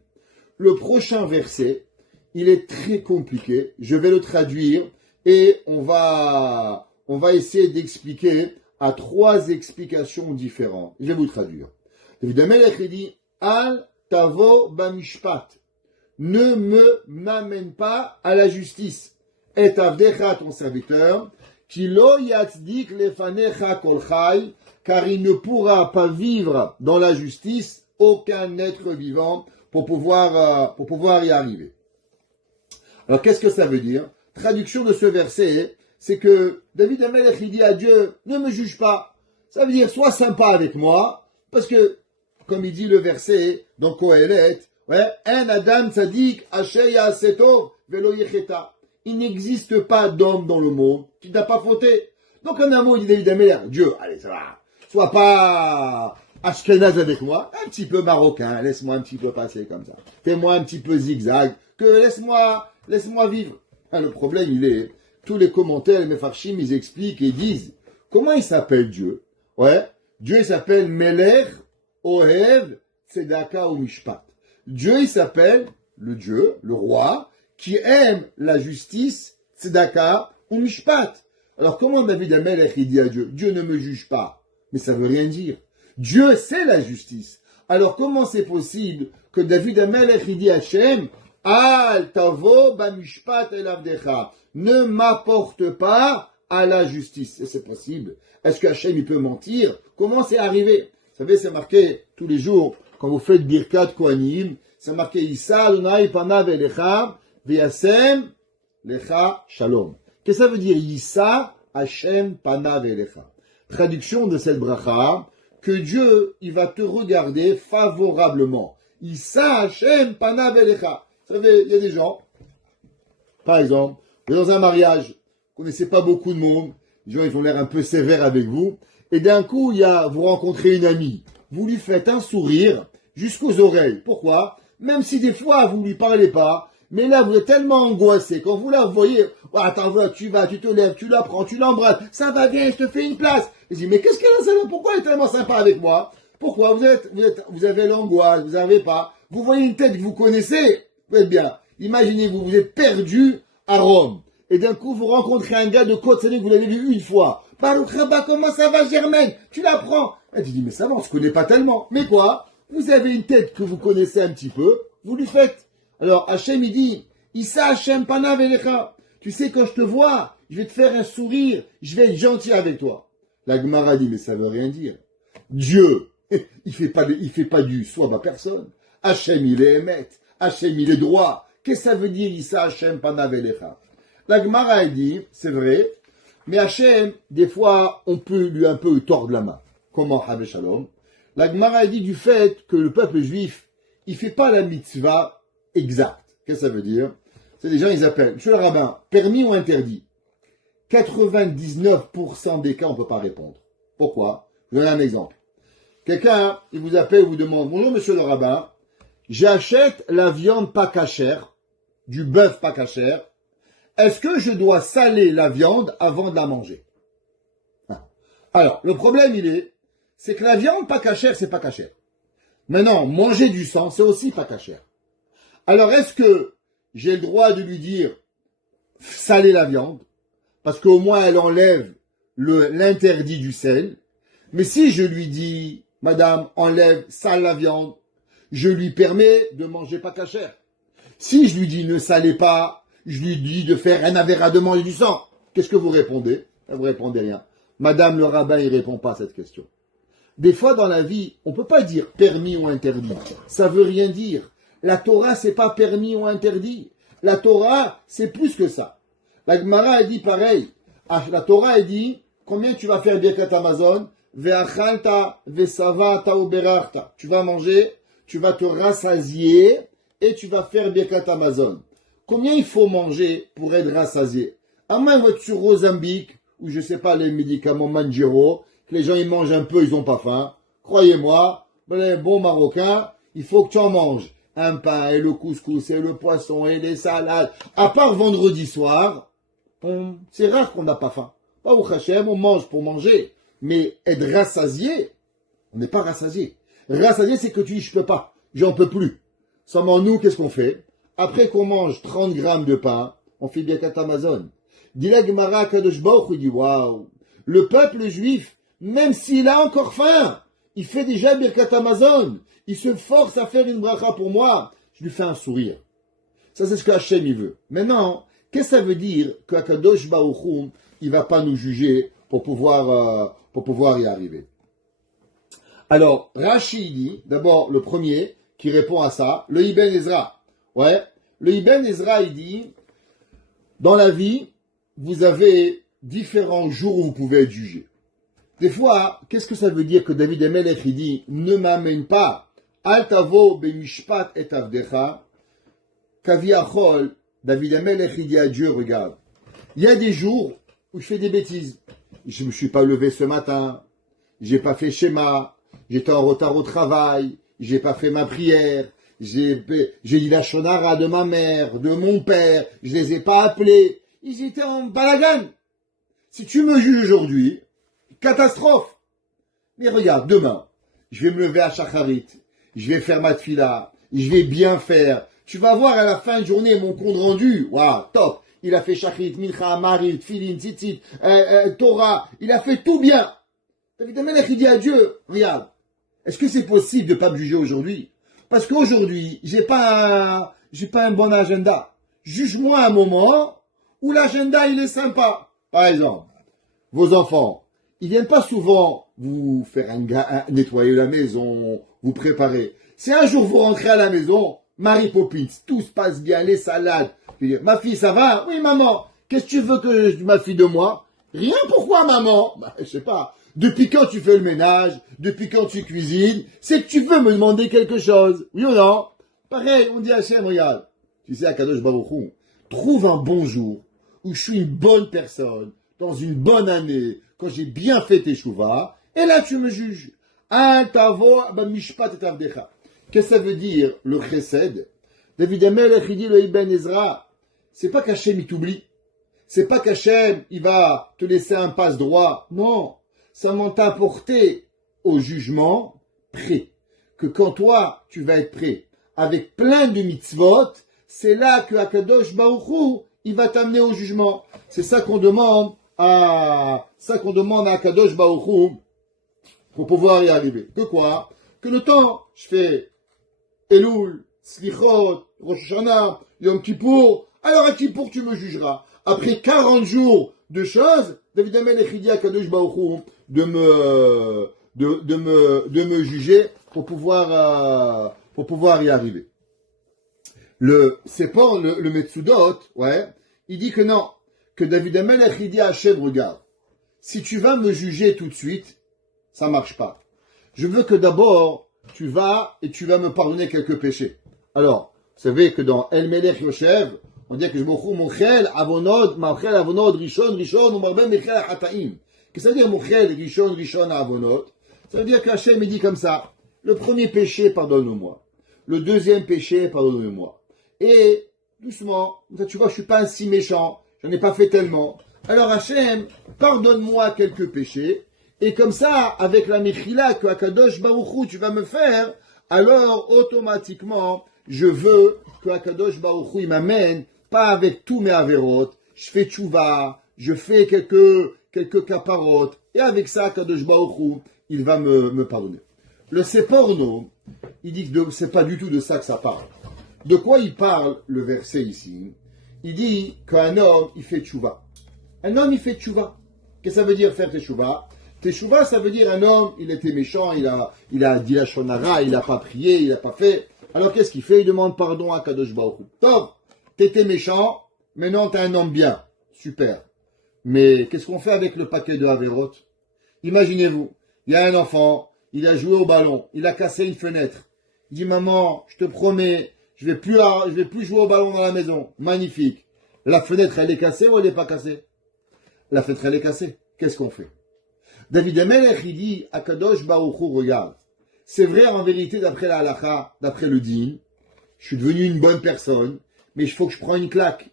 Le prochain verset, il est très compliqué. Je vais le traduire et on va essayer d'expliquer à 3 explications différentes. Je vais vous traduire. David Amelech, il dit, Al tavo bamishpat. Ne m'amène pas à la justice. Et avdecha, ton serviteur, ki lo yatzdik lefanecha kol chai, car il ne pourra pas vivre dans la justice aucun être vivant pour pouvoir y arriver. Alors qu'est-ce que ça veut dire? Traduction de ce verset, c'est que David Amelech, il dit à Dieu, ne me juge pas. Ça veut dire, sois sympa avec moi, parce que, comme il dit le verset dans Kohelet, un Adam tzadik asher ya'aseh tov velo yecheta. Il n'existe pas d'homme dans le monde qui n'a pas fauté. Donc en un mot, il dit David Amelech, Dieu, allez, ça va, sois pas ashkenaz avec moi, un petit peu marocain, laisse-moi un petit peu passer comme ça. Fais-moi un petit peu zigzag, que laisse-moi vivre. Le problème, il est, tous les commentaires, les mefarshim, ils expliquent et disent, comment il s'appelle Dieu? Dieu, il s'appelle Melech, Ohev, Tzedaka ou Mishpat. Dieu, il s'appelle le roi, qui aime la justice, Tzedaka ou Mishpat. Alors, comment David Amelech, il dit à Dieu, Dieu ne me juge pas? Mais ça veut rien dire. Dieu, c'est la justice. Alors, comment c'est possible que David Amelech, il dit à Hachem, Al tavo bamishpat el avdecha. Ne m'apporte pas à la justice. Et c'est possible. Est-ce que Hachem, il peut mentir? Comment c'est arrivé? Vous savez, c'est marqué tous les jours, quand vous faites Birkat Kohanim, c'est marqué Issa Adonai panav elecha v'yasem lecha shalom. Qu'est-ce que ça veut dire Issa Hachem panav elecha? Traduction de cette bracha, que Dieu, il va te regarder favorablement. Issa Hachem panav elecha. Vous savez, il y a des gens, par exemple, vous êtes dans un mariage, vous ne connaissez pas beaucoup de monde, les gens ils ont l'air un peu sévères avec vous, et d'un coup, vous rencontrez une amie, vous lui faites un sourire jusqu'aux oreilles. Pourquoi? Même si des fois vous lui parlez pas, mais là vous êtes tellement angoissé, quand vous la voyez, oh, attends, voilà, tu te lèves, tu la prends, tu l'embrasses, ça va bien, je te fais une place. Et je dis, mais qu'est-ce qu'elle a celle-là? Pourquoi elle est tellement sympa avec moi? Pourquoi? Vous avez l'angoisse, vous n'avez pas, vous voyez une tête que vous connaissez, vous êtes bien. Imaginez-vous, vous êtes perdu à Rome. Et d'un coup, vous rencontrez un gars de Côte-Séné que vous l'avez vu une fois. Baruch Rabba, comment ça va, Germaine? Tu la prends. Elle dit, mais ça va, on se connaît pas tellement. Mais quoi? Vous avez une tête que vous connaissez un petit peu, vous lui faites. Alors, Hachem, il dit, Issa Hachem panav elecha. Tu sais, quand je te vois, je vais te faire un sourire, je vais être gentil avec toi. La Gemara dit, mais ça veut rien dire. Dieu, il fait pas du soin à personne. Hachem, il est émet. Hachem, il est droit. Qu'est-ce que ça veut dire, Issa Hachem panav elecha? La Gemara dit, c'est vrai, mais Hachem, des fois, on peut lui un peu tordre la main. Comment, Havé Shalom? La Gemara dit du fait que le peuple juif, il fait pas la mitzvah exacte. Qu'est-ce que ça veut dire? C'est des gens, ils appellent, monsieur le rabbin, permis ou interdit? 99% des cas, on peut pas répondre. Pourquoi? Je vous donne un exemple. Quelqu'un, il vous appelle, vous demande, bonjour monsieur le rabbin, j'achète la viande pas cachère, du bœuf pas cachère. Est-ce que je dois saler la viande avant de la manger? Alors, le problème, c'est que la viande pas cachère, c'est pas cachère. Maintenant, manger du sang, c'est aussi pas cachère. Alors, est-ce que j'ai le droit de lui dire saler la viande? Parce qu'au moins, elle enlève l'interdit du sel. Mais si je lui dis, madame, enlève, sale la viande, je lui permets de manger pas cachère. Si je lui dis ne salez pas, je lui dis de faire un avéra de manger du sang. Qu'est-ce que vous répondez? Vous répondez rien. Madame le rabbin, il répond pas à cette question. Des fois dans la vie, on peut pas dire permis ou interdit. Ça veut rien dire. La Torah, c'est pas permis ou interdit. La Torah, c'est plus que ça. La Gemara a dit pareil. La Torah a dit, combien tu vas faire Birkat Hamazon? Ve'achalta, ve'savata ou berarta. Tu vas manger, tu vas te rassasier et tu vas faire Birkat Hamazon. Combien il faut manger pour être rassasié? À moins votre sur Rosambique, ou je sais pas, les médicaments Manjero, que les gens ils mangent un peu, ils ont pas faim. Croyez-moi, les bons Marocains, il faut que tu en manges. Un pain, et le couscous, et le poisson, et les salades. À part vendredi soir, c'est rare qu'on n'a pas faim. Pas au Hachem, on mange pour manger. Mais être rassasié, on n'est pas rassasié. Rassasié, c'est que tu dis, je peux pas, j'en peux plus. Seulement nous, qu'est-ce qu'on fait? Après qu'on mange 30 grammes de pain, on fait Birkat Hamazon. Dit la Gemara Kadosh Baruch Hu, il dit, waouh, le peuple juif, même s'il a encore faim, il fait déjà Birkat Hamazon. Il se force à faire une bracha pour moi. Je lui fais un sourire. Ça, c'est ce que Hachem, il veut. Maintenant, qu'est-ce que ça veut dire que Kadosh Baruch Hu, il va pas nous juger pour pouvoir y arriver? Alors, Rashi dit, d'abord, le premier qui répond à ça, le Ibn Ezra. Ouais. Le Ibn Ezra, il dit, dans la vie, vous avez différents jours où vous pouvez être jugé. Des fois, qu'est-ce que ça veut dire que David Amelech, il dit, ne m'amène pas, al tavo bemishpat et avdecha, kaviachol, David Amelech, il dit à Dieu, regarde, il y a des jours où je fais des bêtises. Je ne me suis pas levé ce matin, j'ai pas fait schéma, j'étais en retard au travail, j'ai pas fait ma prière, j'ai dit la shonara de ma mère, de mon père, je les ai pas appelés, ils étaient en balagan. Si tu me juges aujourd'hui, catastrophe. Mais regarde, demain, je vais me lever à Shacharit, je vais faire ma tfila, je vais bien faire. Tu vas voir à la fin de journée mon compte rendu. Waouh, top. Il a fait Shacharit, Mincha, Marit, Tfilin, Tzitzit, Torah. Il a fait tout bien. David Amelech, il dit à Dieu, regarde, est-ce que c'est possible de ne pas me juger aujourd'hui? Parce qu'aujourd'hui, j'ai pas un bon agenda. Juge-moi un moment où l'agenda, il est sympa. Par exemple, vos enfants, ils viennent pas souvent vous faire nettoyer la maison, vous préparer. Si un jour vous rentrez à la maison, Mary Poppins, tout se passe bien, les salades. Je veux dire, ma fille, ça va? Oui, maman. Qu'est-ce que tu veux que ma fille de moi? Rien, pourquoi, maman? Je sais pas. Depuis quand tu fais le ménage? Depuis quand tu cuisines? C'est que tu veux me demander quelque chose. Oui ou non? Pareil, on dit à Hachem, regarde. Tu sais, à Kadosh Baruch Hu, trouve un bon jour où je suis une bonne personne, dans une bonne année, quand j'ai bien fait tes chouvas, et là tu me juges. Qu'est-ce que ça veut dire, le chesed? David Amelech, il dit le Ibn Ezra, c'est pas qu'Hachem il t'oublie, c'est pas qu'Hachem il va te laisser un passe droit, non, ça m'en t'a apporté au jugement prêt, que quand toi tu vas être prêt, avec plein de mitzvot, c'est là que Akadosh Baruch Hu, il va t'amener au jugement. C'est ça qu'on demande à Akadosh Baruch Hu pour pouvoir y arriver. Que quoi? Que le temps, je fais Elul, Slichot, Rosh Hashanah, Yom Kippour, alors à Kippour tu me jugeras. Après 40 jours de choses, David Amelech dit à Akadosh Baruch Hu de me juger pour pouvoir y arriver. C'est pas le Metsudot, ouais, il dit que non, que David Amelech, il dit à Hachem, regarde, si tu vas me juger tout de suite, ça marche pas. Je veux que d'abord, tu vas me pardonner quelques péchés. Alors, vous savez que dans El Melech Yoshev, on dit que je mochou mochel avonod, rishon, ou marbem mechel hataim. Qu'est-ce que ça veut dire mochel, rishon, avonod? Ça veut dire qu'Hachem il dit comme ça, le premier péché, pardonne-moi. Le deuxième péché, pardonne-moi. Et doucement, tu vois, je suis pas un si méchant, j'en ai pas fait tellement. Alors Hachem, pardonne-moi quelques péchés, et comme ça, avec la Mechila que Akadosh Baruch Hu, tu vas me faire, alors automatiquement, je veux que Akadosh Baruch Hu, il m'amène, pas avec tous mes avérotes, je fais tchouva, je fais quelques caparotes, et avec ça, Akadosh Baruch Hu, il va me pardonner. Le Seporno, il dit que c'est pas du tout de ça que ça parle. De quoi il parle, le verset ici? Il dit qu'un homme, il fait tchouva. Un homme, il fait tchouva. Qu'est-ce que ça veut dire faire tchouva? Tchouva, ça veut dire un homme, il était méchant, il a dit la shonara, il n'a pas prié, il n'a pas fait. Alors qu'est-ce qu'il fait? Il demande pardon à Kadosh Baruch Hu. Top, t'étais méchant, maintenant t'es un homme bien. Super. Mais qu'est-ce qu'on fait avec le paquet de Averot? Imaginez-vous, il y a un enfant, il a joué au ballon, il a cassé une fenêtre. Il dit, maman, je te promets, je vais plus jouer au ballon dans la maison. Magnifique. La fenêtre, elle est cassée ou elle n'est pas cassée? La fenêtre, elle est cassée. Qu'est-ce qu'on fait? David Amelech, il dit, Akadosh Baruch Hu, regarde. C'est vrai, en vérité, d'après la halakha, d'après le din, je suis devenu une bonne personne, mais il faut que je prenne une claque.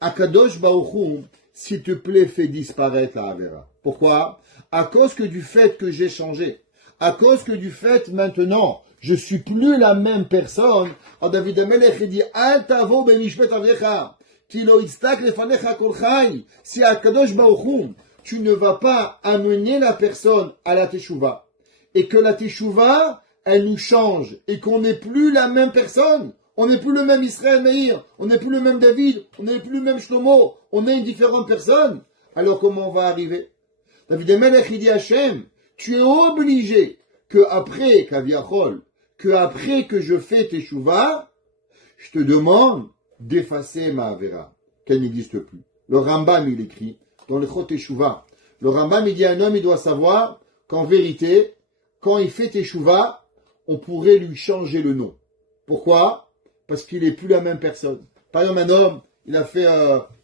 Akadosh Baruch Hu, s'il te plaît, fais disparaître la Avera. Pourquoi? À cause que du fait que j'ai changé. À cause que du fait, maintenant, je suis plus la même personne. Alors David Amelech, il dit, Al tavo b'mishpet avrecha, ki lo yitztak lefanecha kol chai. Si Akadosh Baruch Hu, tu ne vas pas amener la personne à la teshuva, et que la teshuva, elle nous change, et qu'on n'est plus la même personne, on n'est plus le même Israël Meir, on n'est plus le même David, on n'est plus le même Shlomo, on est une différente personne, alors comment on va arriver? David Amelech, il dit Hachem, tu es obligé que après que je fais teshuva, je te demande d'effacer ma avera, qu'elle n'existe plus. Le Rambam, il écrit, dans le Chot Teshuvah. Le Rambam, il dit un homme, il doit savoir qu'en vérité, quand il fait Teshuvah, on pourrait lui changer le nom. Pourquoi? Parce qu'il n'est plus la même personne. Par exemple, un homme, il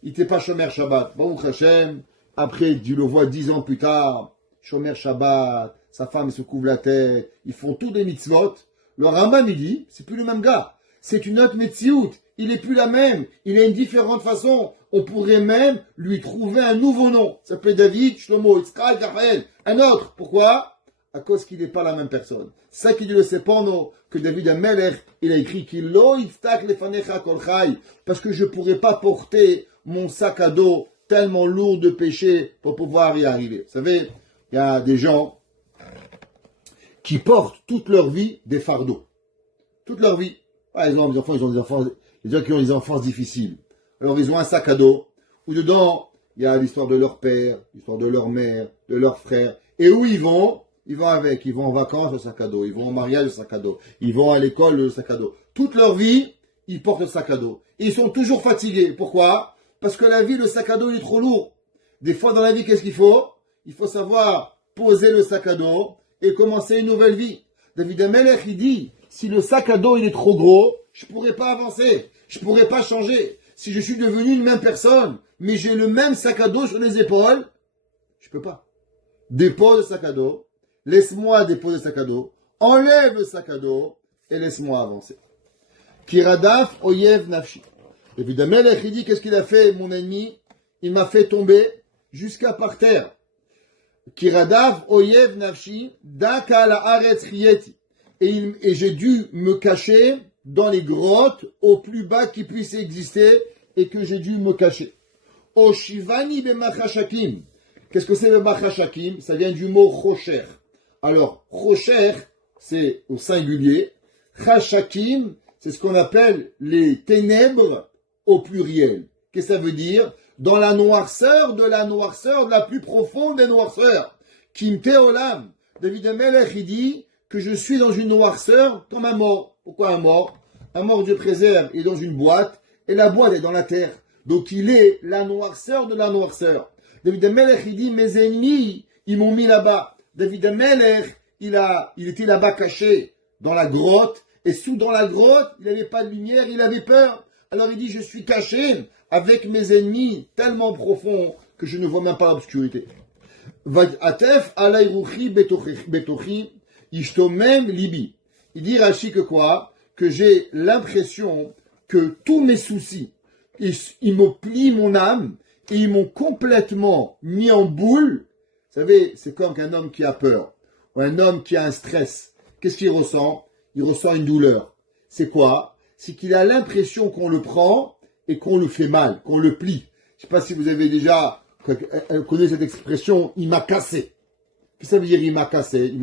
n'était pas Shomer Shabbat. Baruch Hashem, après, tu le vois 10 ans plus tard, Shomer Shabbat, sa femme se couvre la tête, ils font tous des mitzvot. Le Rambam, il dit, c'est plus le même gars. C'est une autre Metsiout. Il n'est plus la même. Il a une différente façon. On pourrait même lui trouver un nouveau nom. Ça s'appelle David, Shlomo, Yitzhak, Raphaël. Un autre. Pourquoi? À cause qu'il n'est pas la même personne. C'est ça qui dit le Seporno, que David Amelech, il a écrit qu'il lo yitztak lefanecha kol chai, parce que je ne pourrais pas porter mon sac à dos tellement lourd de péché pour pouvoir y arriver. Vous savez, il y a des gens qui portent toute leur vie des fardeaux. Toute leur vie. Par exemple, les gens qui ont des enfants difficiles. Alors, ils ont un sac à dos, où dedans, il y a l'histoire de leur père, l'histoire de leur mère, de leurs frères. Et où ils vont? Ils vont avec. Ils vont en vacances, le sac à dos. Ils vont au mariage, le sac à dos. Ils vont à l'école, le sac à dos. Toute leur vie, ils portent le sac à dos. Et ils sont toujours fatigués. Pourquoi? Parce que la vie, le sac à dos, il est trop lourd. Des fois, dans la vie, qu'est-ce qu'il faut? Il faut savoir poser le sac à dos et commencer une nouvelle vie. David Amelech, il dit, si le sac à dos, il est trop gros, je pourrais pas avancer. Je pourrais pas changer. Si je suis devenu une même personne, mais j'ai le même sac à dos sur les épaules, je peux pas. Dépose le sac à dos, laisse-moi déposer le sac à dos, enlève le sac à dos et laisse-moi avancer. Kiradaf oyev nafshi. Évidemment, il dit, qu'est-ce qu'il a fait, mon ennemi? Il m'a fait tomber jusqu'à par terre. Kiradaf oyev nafshi, daka la aretz chiyeti. Et j'ai dû me cacher dans les grottes au plus bas qui puisse exister et que j'ai dû me cacher. Oshivani b'machashakim. Qu'est-ce que c'est le machashakim? Ça vient du mot chosher. Alors, chosher, c'est au singulier. Chashakim, c'est ce qu'on appelle les ténèbres au pluriel. Qu'est-ce que ça veut dire? Dans la noirceur de la plus profonde des noirceurs. Kim teolam. David Amelech, il dit que je suis dans une noirceur comme un mort. Pourquoi un mort? Un mort, Dieu préserve, il est dans une boîte, et la boîte est dans la terre. Donc il est la noirceur de la noirceur. David Amelech, il dit, mes ennemis, ils m'ont mis là-bas. David Amelech, il était là-bas caché, dans la grotte, et dans la grotte, il n'avait pas de lumière, il avait peur. Alors il dit, je suis caché avec mes ennemis tellement profonds que je ne vois même pas l'obscurité. Vat'atef alay ruchi betochi, ishtomem libi. Il dit Rashi que quoi? Que j'ai l'impression que tous mes soucis, ils me plient mon âme et ils m'ont complètement mis en boule. Vous savez, c'est comme qu'un homme qui a peur ou un homme qui a un stress. Qu'est-ce qu'il ressent? Il ressent une douleur. C'est quoi? C'est qu'il a l'impression qu'on le prend et qu'on le fait mal, qu'on le plie. Je ne sais pas si vous avez déjà connu cette expression, il m'a cassé. Qu'est-ce que ça veut dire, il m'a cassé?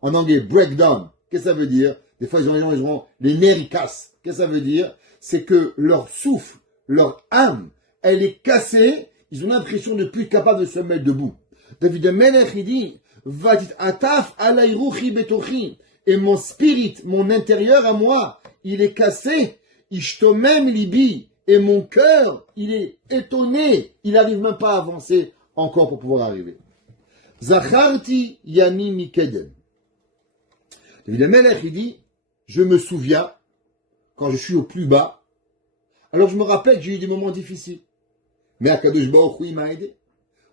En anglais, breakdown. Qu'est-ce que ça veut dire? Des fois, les gens, les nerfs, ils cassent. Qu'est-ce que ça veut dire? C'est que leur souffle, leur âme, elle est cassée. Ils ont l'impression de ne plus être capable de se mettre debout. David Melech, il dit, Vatit ataf alay ruchi betochi. Et mon spirit, mon intérieur à moi, il est cassé. Ishtomem libi. Et mon cœur, il est étonné. Il n'arrive même pas à avancer encore pour pouvoir arriver. Zacharti yami mikedem. David Melech, il dit, je me souviens, quand je suis au plus bas, alors je me rappelle que j'ai eu des moments difficiles. Mais Akadosh Baruch Hu, il m'a aidé.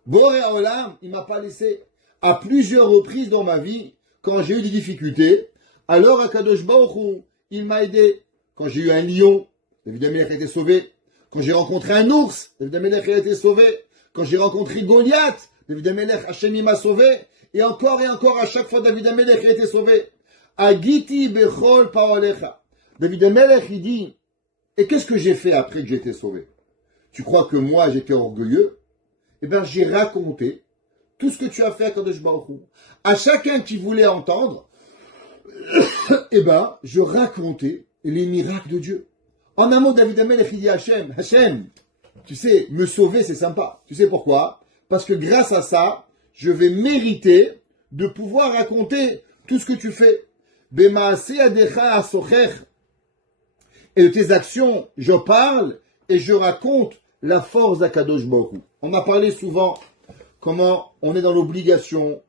Boré Olam, il m'a pas laissé. À plusieurs reprises dans ma vie, quand j'ai eu des difficultés, alors Akadosh Baruch Hu, il m'a aidé. Quand j'ai eu un lion, David Melech a été sauvé. Quand j'ai rencontré un ours, David Melech a été sauvé. Quand j'ai rencontré Goliath, David Melech, Hachem, il m'a sauvé. Et encore, à chaque fois, David Melech a été sauvé. Agiti bechol paolecha. David Melech, il dit, et qu'est-ce que j'ai fait après que j'ai été sauvé? Tu crois que moi, j'étais orgueilleux? Eh bien, j'ai raconté tout ce que tu as fait à Kadosh Baruch Hu. À chacun qui voulait entendre, eh bien, je racontais les miracles de Dieu. En un mot, David Melech, il dit Hachem, tu sais, me sauver, c'est sympa. Tu sais pourquoi? Parce que grâce à ça, je vais mériter de pouvoir raconter tout ce que tu fais. Bemaaseh adecha asocher. Et de tes actions, je parle et je raconte la force d'Akadosh Baruch Hu. On a parlé souvent comment on est dans l'obligation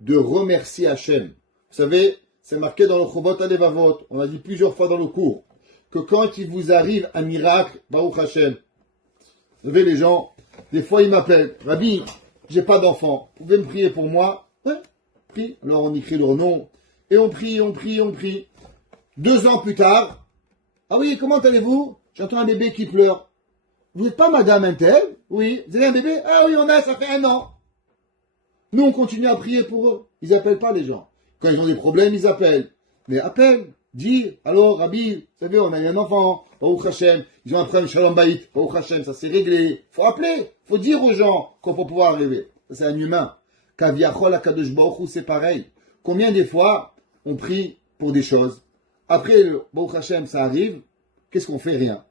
de remercier Hachem. Vous savez, c'est marqué dans le Chobot Alevavot, on a dit plusieurs fois dans le cours, que quand il vous arrive un miracle, Baruch Hachem, vous savez, les gens, des fois ils m'appellent, Rabbi, j'ai pas d'enfant, vous pouvez me prier pour moi? Ouais, prie. Alors on écrit leur nom, et on prie. 2 ans plus tard, ah oui, comment allez-vous? J'entends un bébé qui pleure. Vous n'êtes pas madame Intel? Oui. Vous avez un bébé? Ah oui, on a, ça fait 1 an. Nous, on continue à prier pour eux. Ils n'appellent pas les gens. Quand ils ont des problèmes, ils appellent. Mais appelle, dis, alors, Rabbi, vous savez, on a eu un enfant, Baruch Hashem, ils ont un problème Shalom Bayit, Baruch Hashem, ça s'est réglé. Faut appeler, faut dire aux gens qu'on peut pouvoir arriver. Ça, c'est un humain. Kaviachol Akadosh Baruch Hu, c'est pareil. Combien des fois, on prie pour des choses. Après, le Baruch Hashem, ça arrive. Qu'est-ce qu'on fait? Rien.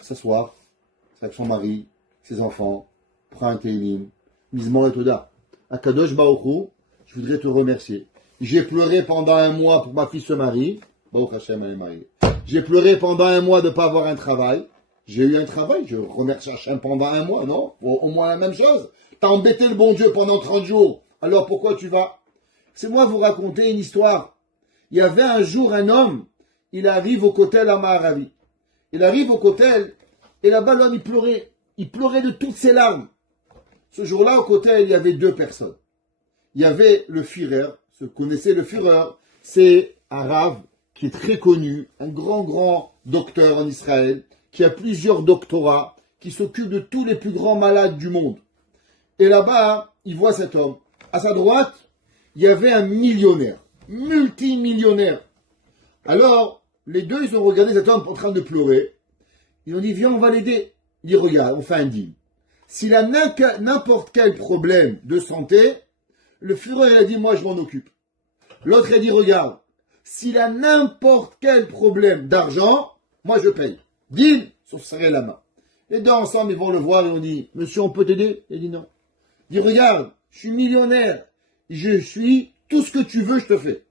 S'asseoir, avec son mari, ses enfants, prend un télim, misement et toda. Akadosh Baruch Hu, je voudrais te remercier. J'ai pleuré pendant 1 mois pour que ma fille se marie. Baruch Hashem, elle est mariée. J'ai pleuré pendant 1 mois de ne pas avoir un travail. J'ai eu un travail, je remercie Hashem pendant 1 mois, non? Au moins la même chose. T'as embêté le bon Dieu pendant 30 jours. Alors pourquoi tu vas? C'est moi vous raconter une histoire. Il y avait un jour un homme, il arrive au Kotel à Maharavi. Il arrive au Kotel, et là-bas l'homme il pleurait. Il pleurait de toutes ses larmes. Ce jour-là au Kotel, il y avait 2 personnes. Il y avait le Führer, vous connaissez le Führer, c'est un rave qui est très connu, un grand docteur en Israël, qui a plusieurs doctorats, qui s'occupe de tous les plus grands malades du monde. Et là-bas, il voit cet homme. À sa droite, il y avait un millionnaire, multimillionnaire. Alors, les 2, ils ont regardé cet homme en train de pleurer. Ils ont dit, viens, on va l'aider. Il dit, regarde, on fait un deal. S'il a n'importe quel problème de santé, le Führer, il a dit, moi, je m'en occupe. L'autre, il a dit, regarde, s'il a n'importe quel problème d'argent, moi, je paye. Deal, sauf serrer la main. Les 2 ensemble, ils vont le voir et on dit, monsieur, on peut t'aider? Il dit non. Il dit, regarde, je suis millionnaire. Je suis tout ce que tu veux, je te fais.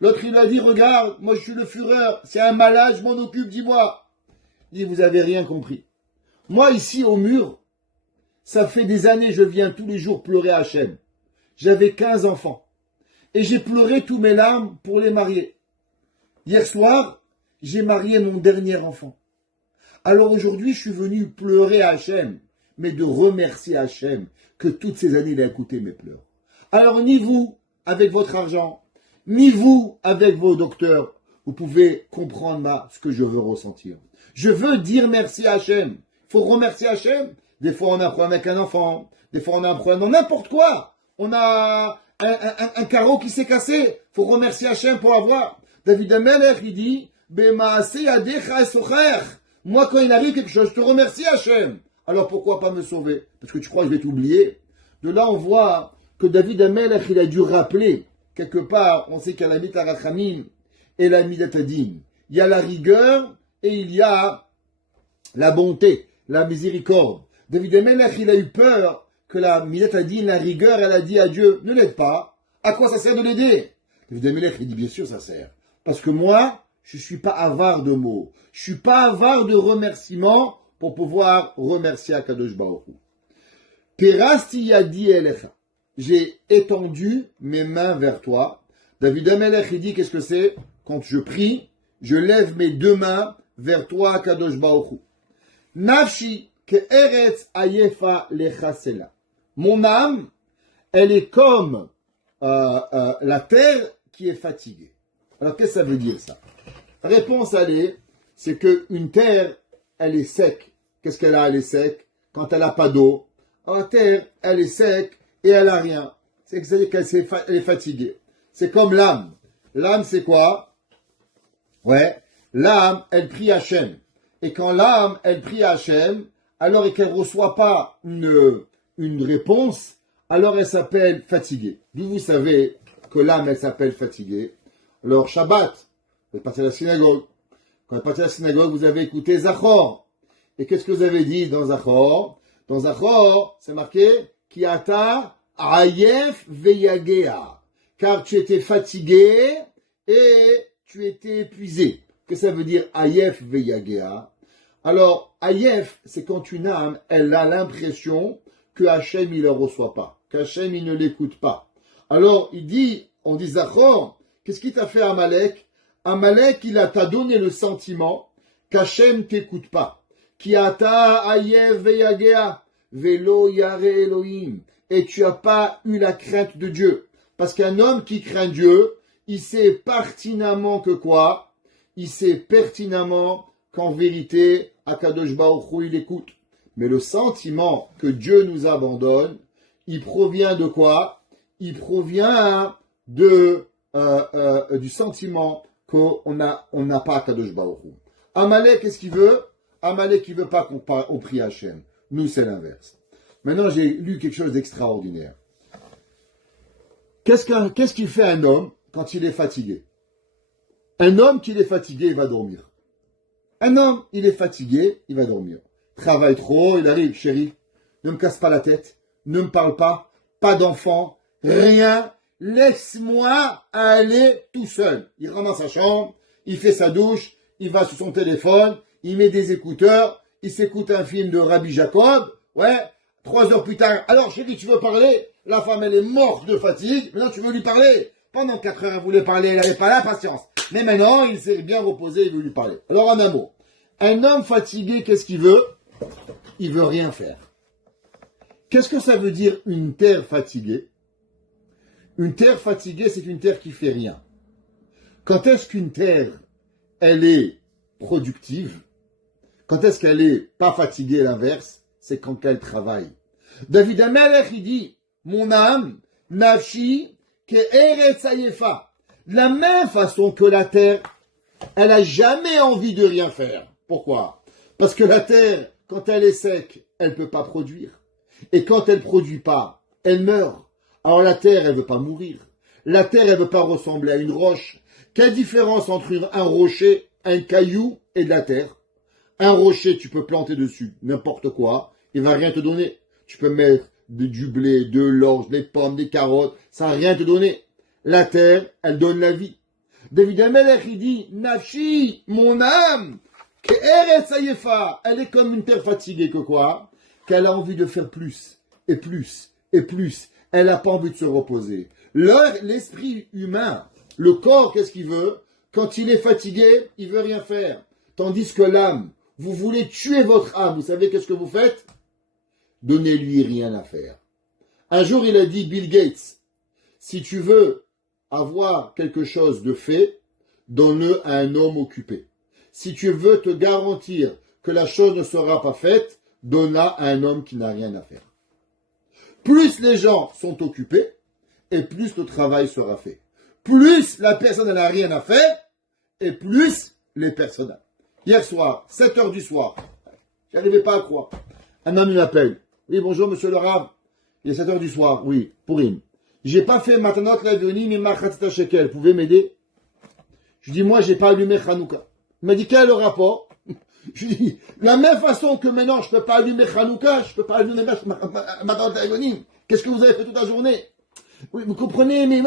L'autre, il a dit, regarde, moi, je suis le Führer. C'est un malade, je m'en occupe, dis-moi. Il dit, vous avez rien compris. Moi, ici, au mur, ça fait des années, je viens tous les jours pleurer à Hachem. J'avais 15 enfants. Et j'ai pleuré tous mes larmes pour les marier. Hier soir, j'ai marié mon dernier enfant. Alors aujourd'hui, je suis venu pleurer à Hachem. mais de remercier Hachem que toutes ces années il a écouté mes pleurs. Alors ni vous, avec votre argent, ni vous, avec vos docteurs, vous pouvez comprendre ce que je veux ressentir. Je veux dire merci à Hachem. Il faut remercier Hachem. Des fois, on a un problème avec un enfant. Des fois, on a un problème dans n'importe quoi. On a un carreau qui s'est cassé. Il faut remercier Hachem pour avoir. David Amelech, il dit, moi, quand il arrive quelque chose, je te remercie Hachem. Alors, pourquoi pas me sauver? Parce que tu crois que je vais t'oublier. De là, on voit que David Amelech, il a dû rappeler, quelque part, on sait qu'il y a la Midat Rachamim et la Midat Adin. Il y a la rigueur et il y a la bonté, la miséricorde. David Amelech, il a eu peur que la Midat Adin, la rigueur, elle a dit à Dieu, ne l'aide pas. À quoi ça sert de l'aider? David Amelech, il dit, bien sûr, ça sert. Parce que moi, je ne suis pas avare de mots. Je ne suis pas avare de remerciements pour pouvoir remercier Akadosh Baruch Hu. Perasti yadi elecha. J'ai étendu mes mains vers toi. David Amelech, il dit, qu'est-ce que c'est? Quand je prie, je lève mes deux mains vers toi, Kadosh Baruch Hu. Nafshi ke eretz ayefa lechasela. Mon âme, elle est comme la terre qui est fatiguée. Alors, qu'est-ce que ça veut dire, ça? La réponse, c'est qu'une terre, elle est sec. Qu'est-ce qu'elle a? Elle est sec quand elle n'a pas d'eau. Alors, la terre, elle est sec et elle n'a rien. C'est-à-dire qu'elle est fatiguée. C'est comme l'âme. L'âme, c'est quoi? Ouais, l'âme, elle prie Hachem. Et quand l'âme, elle prie Hachem, alors et qu'elle ne reçoit pas une réponse, alors elle s'appelle fatiguée. Vous savez que l'âme, elle s'appelle fatiguée. Alors, Shabbat, vous êtes parti à la synagogue. Quand vous êtes parti à la synagogue, vous avez écouté Zachor. Et qu'est-ce que vous avez dit dans Zachor? Dans Zachor, c'est marqué Kiata Ayef Veyagea. Car tu étais fatigué et tu étais épuisé. Qu'est-ce que ça veut dire Ayef Veyagea? Alors, Ayef, c'est quand une âme, elle a l'impression que Hachem, il ne le reçoit pas. Qu'Hachem, il ne l'écoute pas. Alors, on dit Zachor, qu'est-ce qui t'a fait Amalek? Amalek, t'a donné le sentiment qu'Hachem t'écoute pas. Kiata Ayef Veyagea, Velo Yare Elohim. Et tu n'as pas eu la crainte de Dieu. Parce qu'un homme qui craint Dieu, il sait pertinemment que quoi? Il sait pertinemment qu'en vérité, Akadosh Baruch Hu, il écoute. Mais le sentiment que Dieu nous abandonne, il provient de quoi? Il provient du sentiment qu'on n'a pas Akadosh Baruch Hu. Amalek, qu'est-ce qu'il veut? Amalek, il veut pas qu'on prie Hachem. Nous, c'est l'inverse. Maintenant, j'ai lu quelque chose d'extraordinaire. Qu'est-ce qu'il fait un homme quand il est fatigué? Un homme qui est fatigué, il va dormir. Un homme, il est fatigué, il va dormir. Travaille trop, il arrive, chérie, ne me casse pas la tête, ne me parle pas, pas d'enfant, rien, laisse-moi aller tout seul. Il rentre dans sa chambre, il fait sa douche, il va sur son téléphone, il met des écouteurs, il s'écoute un film de Rabbi Jacob, ouais, 3 heures plus tard, alors chérie, tu veux parler? La femme, elle est morte de fatigue, maintenant tu veux lui parler. Pendant 4 heures, elle voulait parler, elle n'avait pas la patience. Mais maintenant, il s'est bien reposé, il veut lui parler. Alors, en un mot, un homme fatigué, qu'est-ce qu'il veut? Il veut rien faire. Qu'est-ce que ça veut dire une terre fatiguée? Une terre fatiguée, c'est une terre qui fait rien. Quand est-ce qu'une terre, elle est productive? Quand est-ce qu'elle est pas fatiguée, l'inverse? C'est quand elle travaille. David Amelech, il dit, mon âme, nafshi, ke eretz ayefa. De la même façon que la terre, elle a jamais envie de rien faire. Pourquoi? Parce que la terre, quand elle est sec, elle peut pas produire. Et quand elle produit pas, elle meurt. Alors la terre, elle veut pas mourir. La terre, elle veut pas ressembler à une roche. Quelle différence entre un rocher, un caillou et de la terre? Un rocher, tu peux planter dessus n'importe quoi, il va rien te donner. Tu peux mettre du blé, de l'orge, des pommes, des carottes, ça va rien te donner. La terre, elle donne la vie. David Amelech, il dit, Nafshi, mon âme, que Eretz Ayefa, elle est comme une terre fatiguée que quoi? Qu'elle a envie de faire plus, et plus, et plus. Elle n'a pas envie de se reposer. L'esprit humain, le corps, qu'est-ce qu'il veut? Quand il est fatigué, il veut rien faire. Tandis que l'âme, vous voulez tuer votre âme. Vous savez qu'est-ce que vous faites? donnez-lui rien à faire. Un jour, il a dit, Bill Gates, si tu veux avoir quelque chose de fait, donne-le à un homme occupé. Si tu veux te garantir que la chose ne sera pas faite, donne-la à un homme qui n'a rien à faire. Plus les gens sont occupés, et plus le travail sera fait. Plus la personne n'a rien à faire, et plus les personnes. Hier soir, 7 heures du soir, je n'arrivais pas à croire. Un ami m'appelle. Oui, bonjour, monsieur le Rav. Il est 7 heures du soir. Oui, Pourim. J'ai pas fait Matanot Lavionim et Machatita Shekel. Vous pouvez m'aider? Je dis, moi, j'ai pas allumé Hanouka. Il m'a dit, quel est le rapport? Je dis, la même façon que maintenant, je peux pas allumer Hanouka, je peux pas allumer Matanot Lavionim. Qu'est-ce que vous avez fait toute la journée? Oui, vous comprenez, mais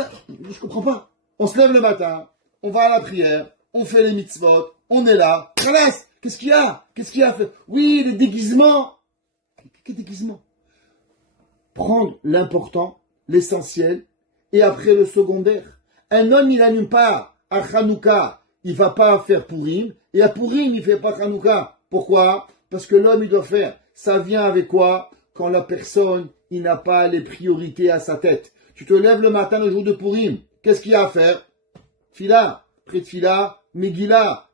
je comprends pas. On se lève le matin, on va à la prière, on fait les mitzvot, on est là. Khalas, qu'est-ce qu'il y a? Qu'est-ce qu'il y a? Oui, les déguisements. Quel déguisement? Prendre l'important, l'essentiel, et après le secondaire. Un homme, il n'allume pas à Hanouka, il va pas faire Pourim, et à Pourim, il fait pas Hanouka. Pourquoi? Parce que l'homme, il doit faire. Ça vient avec quoi? Quand la personne, il n'a pas les priorités à sa tête. Tu te lèves le matin, le jour de Pourim. Qu'est-ce qu'il y a à faire? Fila, près de Fila, Megillah,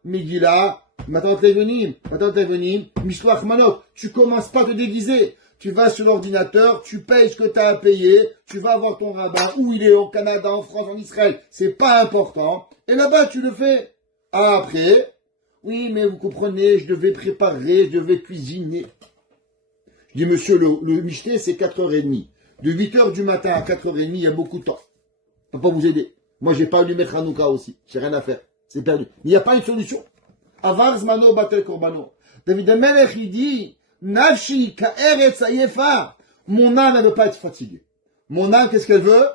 Matanot Levonim, Mishloach Manot. Tu commences pas à te déguiser. Tu vas sur l'ordinateur, tu payes ce que tu as à payer, tu vas voir ton rabbin, où il est, au Canada, en France, en Israël. C'est pas important. Et là-bas, tu le fais. Après, oui, mais vous comprenez, je devais préparer, je devais cuisiner. Je dis, monsieur, le Michelet, c'est 4h30. De 8h du matin à 4h30, il y a beaucoup de temps. Je peux pas vous aider. Moi, j'ai pas allumé Hanouka aussi. J'ai rien à faire. C'est perdu. Il n'y a pas une solution. Avar zmano batel korbano. David Amelech, il dit, Nafshi ka'eretz ayefa. Mon âme, elle ne veut pas être fatiguée. Mon âme, qu'est-ce qu'elle veut?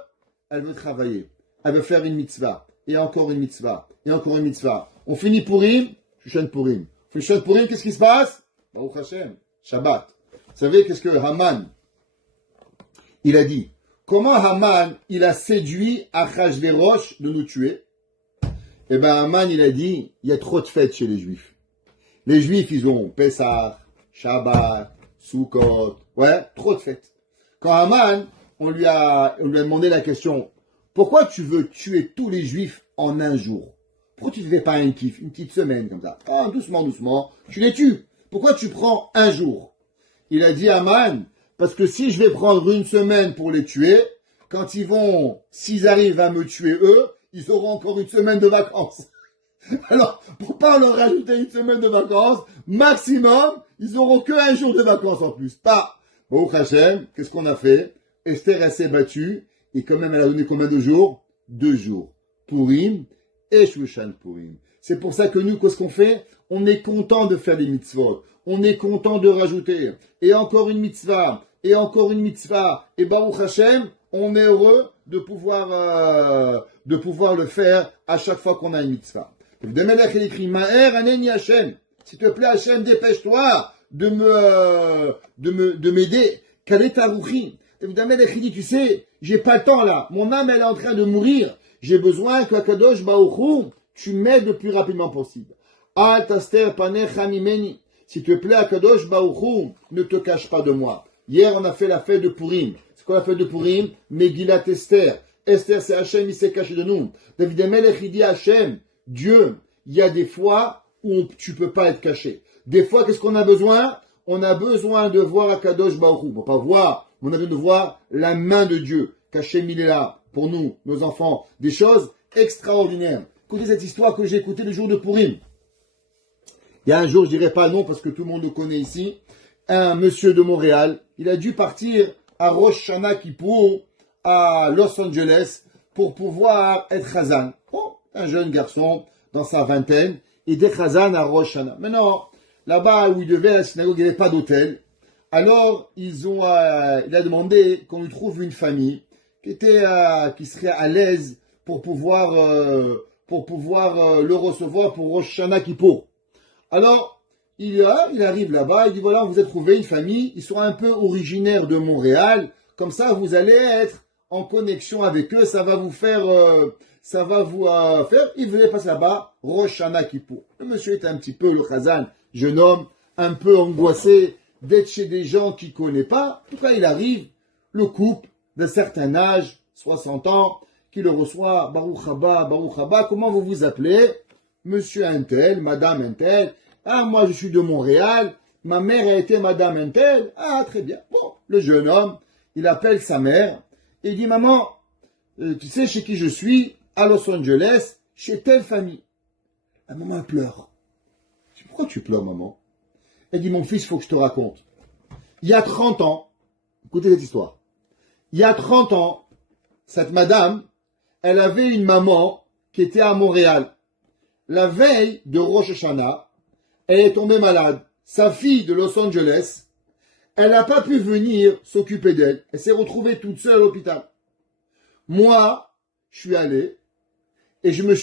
Elle veut travailler. Elle veut faire une mitzvah. Et encore une mitzvah. Et encore une mitzvah. On finit Pourim, Shushan Pourim. On finit Shushan Pourim, qu'est-ce qui se passe? Baruch Hashem. Shabbat. Vous savez, qu'est-ce que Haman, il a dit? Comment Haman, il a séduit Achashverosh de nous tuer? Eh ben, Haman, il a dit, il y a trop de fêtes chez les Juifs. Les Juifs, ils ont Pessah, Shabbat, Sukkot, ouais, trop de fêtes. Quand Haman, on lui a demandé la question, pourquoi tu veux tuer tous les Juifs en un jour? Pourquoi tu ne fais pas une petite semaine comme ça? Ah, doucement, doucement, tu les tues. Pourquoi tu prends un jour? Il a dit à Haman, parce que si je vais prendre une semaine pour les tuer, quand s'ils arrivent à me tuer eux, ils auront encore une semaine de vacances. Alors, pour pas leur rajouter une semaine de vacances, maximum, ils auront qu'un jour de vacances en plus. Pas. Bon, Hachem, qu'est-ce qu'on a fait? Esther, elle s'est battue, et quand même, elle a donné combien de jours? 2 jours. Pourim et Shushan Pourim. C'est pour ça que nous, qu'est-ce qu'on fait? On est content de faire des mitzvot. On est content de rajouter. Et encore une mitzvah. Et encore une mitzvah. Et Baruch Hashem, on est heureux de pouvoir le faire à chaque fois qu'on a une mitzvah. Demelech, il écrit, Ma'er aneni Hashem. S'il te plaît, Hashem, dépêche-toi de m'aider. Quel est ta rouchi? Demelech, il dit, tu sais, j'ai pas le temps là. Mon âme, elle est en train de mourir. J'ai besoin que Kadosh Baruch Hu, tu m'aides le plus rapidement possible. Al taster panecha mimeni. S'il te plaît, Kadosh Baruch Hu, ne te cache pas de moi. Hier, on a fait la fête de Pourim. C'est quoi la fête de Pourim? Megillat Esther. Esther, c'est Hachem, il s'est caché de nous. David Amelech, il dit Hachem, Dieu, il y a des fois où tu peux pas être caché. Des fois, qu'est-ce qu'on a besoin? On a besoin de voir Akadosh Baruch Hu. On ne peut pas voir, on a besoin de voir la main de Dieu. Qu'Hachem, il est là pour nous, nos enfants. Des choses extraordinaires. Écoutez cette histoire que j'ai écoutée le jour de Pourim. Il y a un jour, je dirais pas le nom parce que tout le monde le connaît ici, un monsieur de Montréal, il a dû partir à Rosh Hashanah Kippour, à Los Angeles, pour pouvoir être Chazan. Oh, un jeune garçon, dans sa vingtaine, il était Chazan à Rosh Hashanah. Maintenant, là-bas où il devait à la synagogue, il n'y avait pas d'hôtel. Alors, il a demandé qu'on lui trouve une famille qui serait à l'aise pour pouvoir le recevoir pour Rosh Hashanah Kippour. Alors, il arrive là-bas, il dit voilà, vous avez trouvé une famille, ils sont un peu originaires de Montréal, comme ça vous allez être en connexion avec eux, ça va vous faire, il venait passer là-bas, Rosh Hashanah Kippour. Le monsieur était un petit peu le Chazan, jeune homme, un peu angoissé, d'être chez des gens qu'il ne connaît pas. En tout cas, il arrive, le couple d'un certain âge, 60 ans, qui le reçoit, Baruch Haba, comment vous vous appelez? Monsieur Untel, Madame Untel. Ah, moi je suis de Montréal, ma mère a été Madame Untel. Ah, très bien. Bon, le jeune homme, il appelle sa mère et il dit, maman, tu sais chez qui je suis? À Los Angeles, chez telle famille. La maman, elle pleure. Je dis, pourquoi tu pleures, maman? Elle dit, mon fils, il faut que je te raconte. Il y a 30 ans, écoutez cette histoire. Il y a 30 ans, cette madame, elle avait une maman qui était à Montréal. La veille de Rosh Hashanah, elle est tombée malade. Sa fille de Los Angeles, elle n'a pas pu venir s'occuper d'elle. Elle s'est retrouvée toute seule à l'hôpital. Moi, je suis allé et je me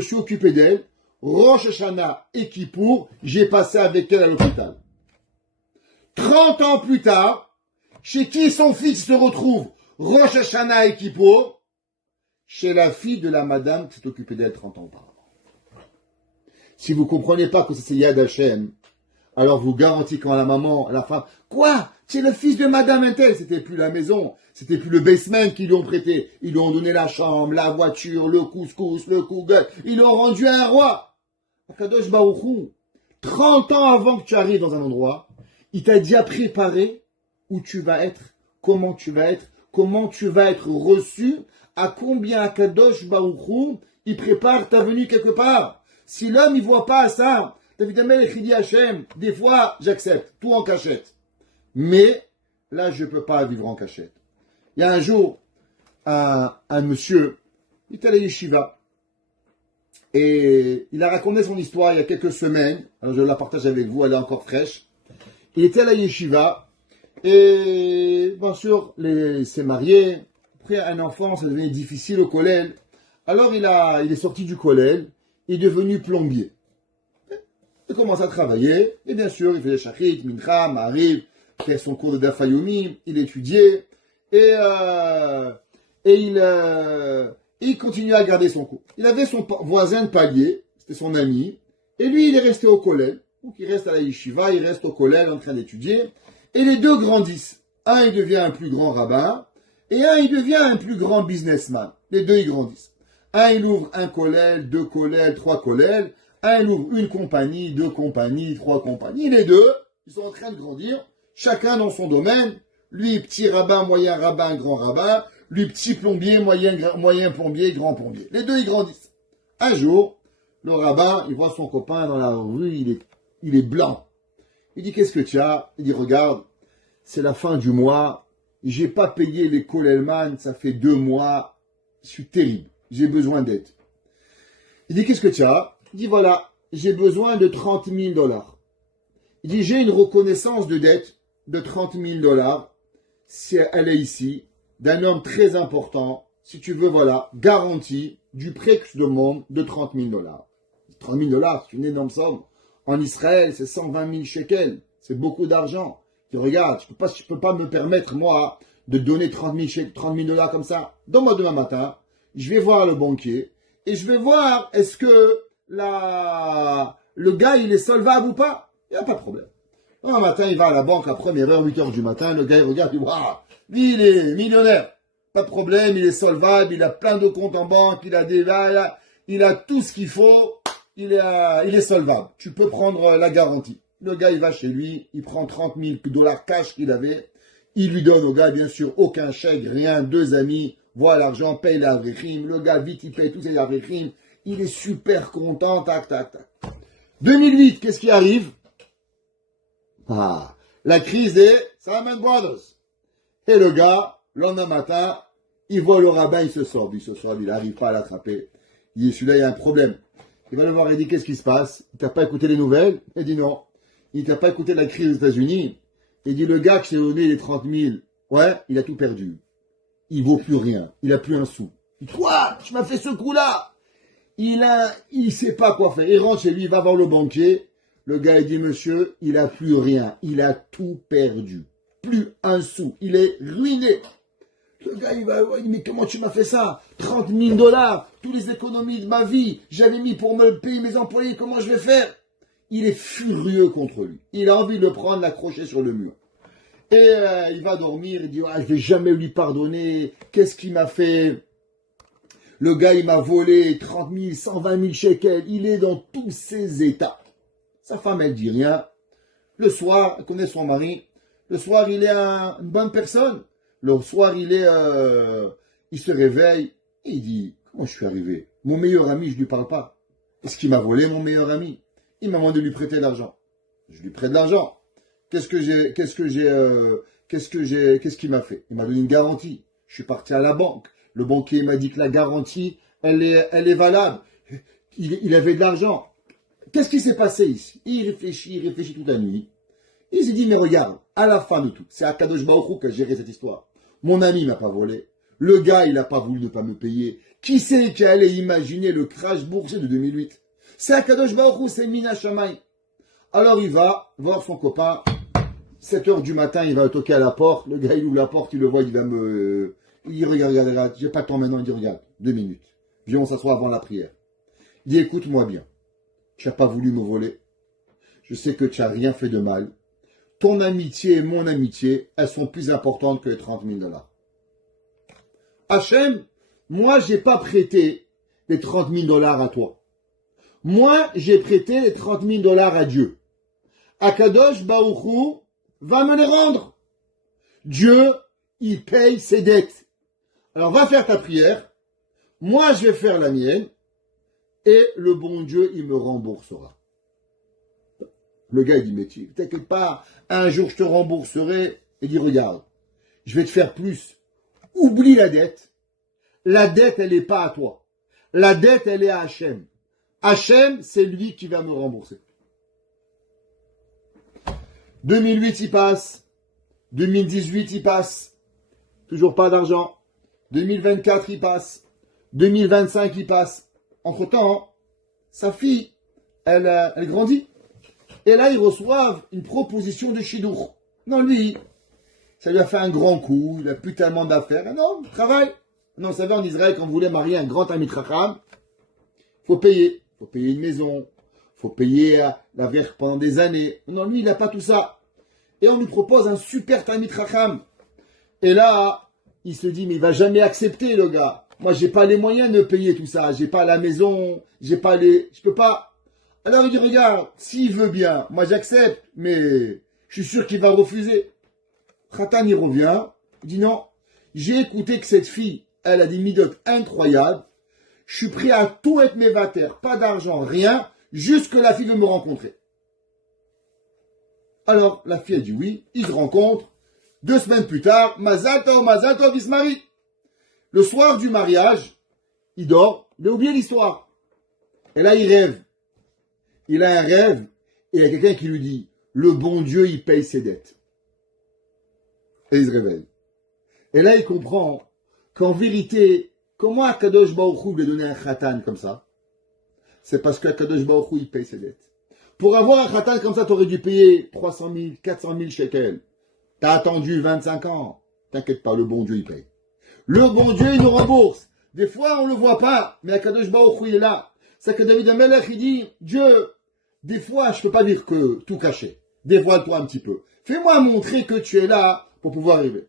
suis occupé d'elle. Rosh Hashanah et Kippour, j'ai passé avec elle à l'hôpital. 30 ans plus tard, chez qui son fils se retrouve? Rosh Hashanah et Kippour, chez la fille de la madame qui s'est occupée d'elle 30 ans auparavant. Si vous ne comprenez pas que c'est Yad Hashem, alors vous garantis quand la maman, la femme, quoi? C'est le fils de madame Intel. C'était plus la maison, c'était plus le basement qu'ils lui ont prêté. Ils lui ont donné la chambre, la voiture, le couscous, le kougal. Ils l'ont rendu un roi. Akadosh Baruch Hu, 30 ans avant que tu arrives dans un endroit, il t'a déjà préparé où tu vas être, comment tu vas être reçu, à combien Akadosh Baruch Hu, il prépare ta venue quelque part. Si l'homme il voit pas ça, David Amelech il dit Hachem, des fois j'accepte, tout en cachette. Mais là je peux pas vivre en cachette. Il y a un jour, un monsieur, il était à la yeshiva, et il a raconté son histoire il y a quelques semaines, alors je la partage avec vous, elle est encore fraîche. Il était à la yeshiva, et bien sûr, il s'est marié, après un enfant, ça devenait difficile au collège, alors il est sorti du collège, il est devenu plombier. Il commence à travailler, et bien sûr, il faisait Shachrit, Mincha, Ma'ariv, fait son cours de Daf Yomi, il étudiait, et il continuait à garder son cours. Il avait son voisin de palier, c'était son ami, et lui, il est resté au collège. Donc, il reste à la yeshiva, il reste au collège en train d'étudier, et les deux grandissent. Un, il devient un plus grand rabbin, et un, il devient un plus grand businessman. Les deux, ils grandissent. Un, il ouvre un collège, 2 collèges, 3 collèges. Un, il ouvre une compagnie, 2 compagnies, 3 compagnies. Les deux, ils sont en train de grandir, chacun dans son domaine. Lui, petit rabbin, grand rabbin. Lui, petit plombier, moyen plombier, grand plombier. Les deux, ils grandissent. Un jour, le rabbin, il voit son copain dans la rue, il est blanc. Il dit, qu'est-ce que tu as? Il dit, regarde, c'est la fin du mois. J'ai pas payé les Kollelman, ça fait 2 mois. Je suis terrible. J'ai besoin d'aide. Il dit, qu'est-ce que tu as? Il dit, voilà, j'ai besoin de $30,000. Il dit, j'ai une reconnaissance de dette de $30,000, si elle est ici, d'un homme très important, si tu veux, voilà, garantie du prêt que je demande de $30,000. $30,000, c'est une énorme somme. En Israël, c'est 120 000 shekels. C'est beaucoup d'argent. Tu regardes, je peux pas me permettre, moi, de donner $30,000 comme ça. Donne-moi demain matin. Je vais voir le banquier et je vais voir est-ce que le gars il est solvable ou pas. Il n'y a pas de problème. Un matin, il va à la banque à première heure, 8 heures du matin, le gars il regarde, il dit waouh, lui il est millionnaire. Pas de problème, il est solvable, il a plein de comptes en banque, il a tout ce qu'il faut, il est solvable. Tu peux prendre la garantie. Le gars il va chez lui, il prend $30,000 cash qu'il avait, il lui donne au gars bien sûr aucun chèque, rien, 2 amis. Voit l'argent, paye l'avrichim, le gars vite il paye tous ses avrichim, il est super content, tac, tac, tac. 2008, qu'est-ce qui arrive? La crise des Salman Brothers. Et le gars, le lendemain matin, il voit le rabbin, il se sort, il n'arrive pas à l'attraper. Il dit, celui-là, il y a un problème. Il va le voir, il dit, qu'est-ce qui se passe? Il t'a pas écouté les nouvelles? Il dit non. Il t'a pas écouté la crise aux États-Unis? Il dit, le gars qui s'est donné les 30 000, ouais, il a tout perdu. Il vaut plus rien. Il a plus un sou. Toi, tu m'as fait ce coup-là. Il sait pas quoi faire. Il rentre chez lui, il va voir le banquier. Le gars, il dit, monsieur, il a plus rien. Il a tout perdu. Plus un sou. Il est ruiné. Le gars, il dit, mais comment tu m'as fait ça? $30,000, toutes les économies de ma vie. J'avais mis pour me payer mes employés. Comment je vais faire? il est furieux contre lui. Il a envie de le prendre, l'accrocher sur le mur. Et il va dormir, il dit, ah, je vais jamais lui pardonner, qu'est-ce qu'il m'a fait? Le gars, il m'a volé 30 000, 120 000 shekels, il est dans tous ses états. Sa femme, elle dit rien. Le soir, elle connaît son mari, le soir, il est une bonne personne. Le soir, il se réveille, et il dit, comment je suis arrivé? Mon meilleur ami, je lui parle pas. Est-ce qu'il m'a volé, mon meilleur ami? Il m'a demandé de lui prêter de l'argent. Je lui prête de l'argent. Qu'est-ce qu'il m'a fait? Il m'a donné une garantie. Je suis parti à la banque. Le banquier m'a dit que la garantie, elle est valable. Il avait de l'argent. Qu'est-ce qui s'est passé ici? Il réfléchit toute la nuit. Il s'est dit, mais regarde, à la fin de tout, c'est Akadosh Baruch Hu qui a géré cette histoire. Mon ami m'a pas volé. Le gars, il n'a pas voulu ne pas me payer. Qui c'est qui allait imaginer le crash boursier de 2008? C'est Akadosh Baruch Hu, c'est Mina Shammai. Alors il va voir son copain. 7 heures du matin, il va toquer à la porte. Le gars, il ouvre la porte, il le voit, il va me... Il dit, regarde, j'ai pas de temps maintenant. Il dit, regarde, 2 minutes. Viens, on s'assoit avant la prière. Il dit, écoute-moi bien. Tu n'as pas voulu me voler. Je sais que tu n'as rien fait de mal. Ton amitié et mon amitié, elles sont plus importantes que les 30 000 $. Hachem, moi, j'ai pas prêté les 30 000 $ à toi. Moi, j'ai prêté les 30 000 $ à Dieu. Akadosh Baruch Hu va me les rendre. Dieu, il paye ses dettes. Alors, va faire ta prière. Moi, je vais faire la mienne. Et le bon Dieu, il me remboursera. Le gars, il dit, mais t'inquiète pas, un jour, je te rembourserai. Il dit, regarde, je vais te faire plus. Oublie la dette. La dette, elle n'est pas à toi. La dette, elle est à Hachem. Hachem, c'est lui qui va me rembourser. 2008, il passe. 2018, il passe. Toujours pas d'argent. 2024, il passe. 2025, il passe. Entre-temps, sa fille, elle grandit. Et là, ils reçoivent une proposition de Shidour. Non, lui, ça lui a fait un grand coup. Il n'a plus tellement d'affaires. Non, il travaille. Non, vous savez, en Israël, quand vous voulez marier un grand Talmid Chacham, il faut payer. Il faut payer une maison. Il faut payer la verre pendant des années. Non, lui, il n'a pas tout ça. Et on lui propose un super Talmid Chacham. Et là, il se dit, mais il va jamais accepter, le gars. Moi, j'ai pas les moyens de payer tout ça. J'ai pas la maison. Je peux pas. Alors il dit, regarde, s'il veut bien, moi j'accepte, mais je suis sûr qu'il va refuser. Khatan, il revient, il dit non, j'ai écouté que cette fille, elle a des midotes incroyables, je suis prêt à tout être mévater, pas d'argent, rien, juste que la fille veut me rencontrer. Alors la fille a dit oui, ils se rencontrent, 2 semaines plus tard, Mazal Tov, ils se marient. Le soir du mariage, il dort, il a oublié l'histoire. Et là il rêve. Il a un rêve, et il y a quelqu'un qui lui dit, le bon Dieu, il paye ses dettes. Et il se réveille. Et là, il comprend qu'en vérité, comment Akadosh Baruch Hu lui a donné un khatan comme ça? C'est parce qu'Akadosh Baruch Hu, il paye ses dettes. Pour avoir un khatan comme ça, tu aurais dû payer 300 000, 400 000 shekels. T'as attendu 25 ans. T'inquiète pas, le bon Dieu, il paye. Le bon Dieu, il nous rembourse. Des fois, on ne le voit pas, mais Akadosh Baruch Hu, il est là. C'est que David Amelech, il dit, Dieu, des fois, je ne peux pas dire que tout caché. Dévoile-toi un petit peu. Fais-moi montrer que tu es là pour pouvoir arriver.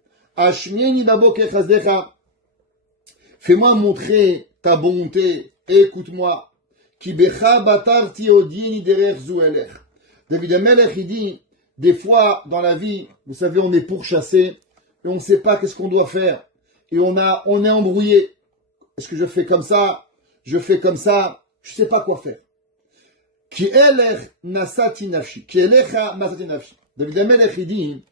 Fais-moi montrer ta bonté. Écoute-moi. David Amelech, il dit, des fois, dans la vie, vous savez, on est pourchassé et on ne sait pas qu'est-ce qu'on doit faire. Et on est embrouillé. Est-ce que je fais comme ça? Je fais comme ça? Je ne sais pas quoi faire. David Amelech, il dit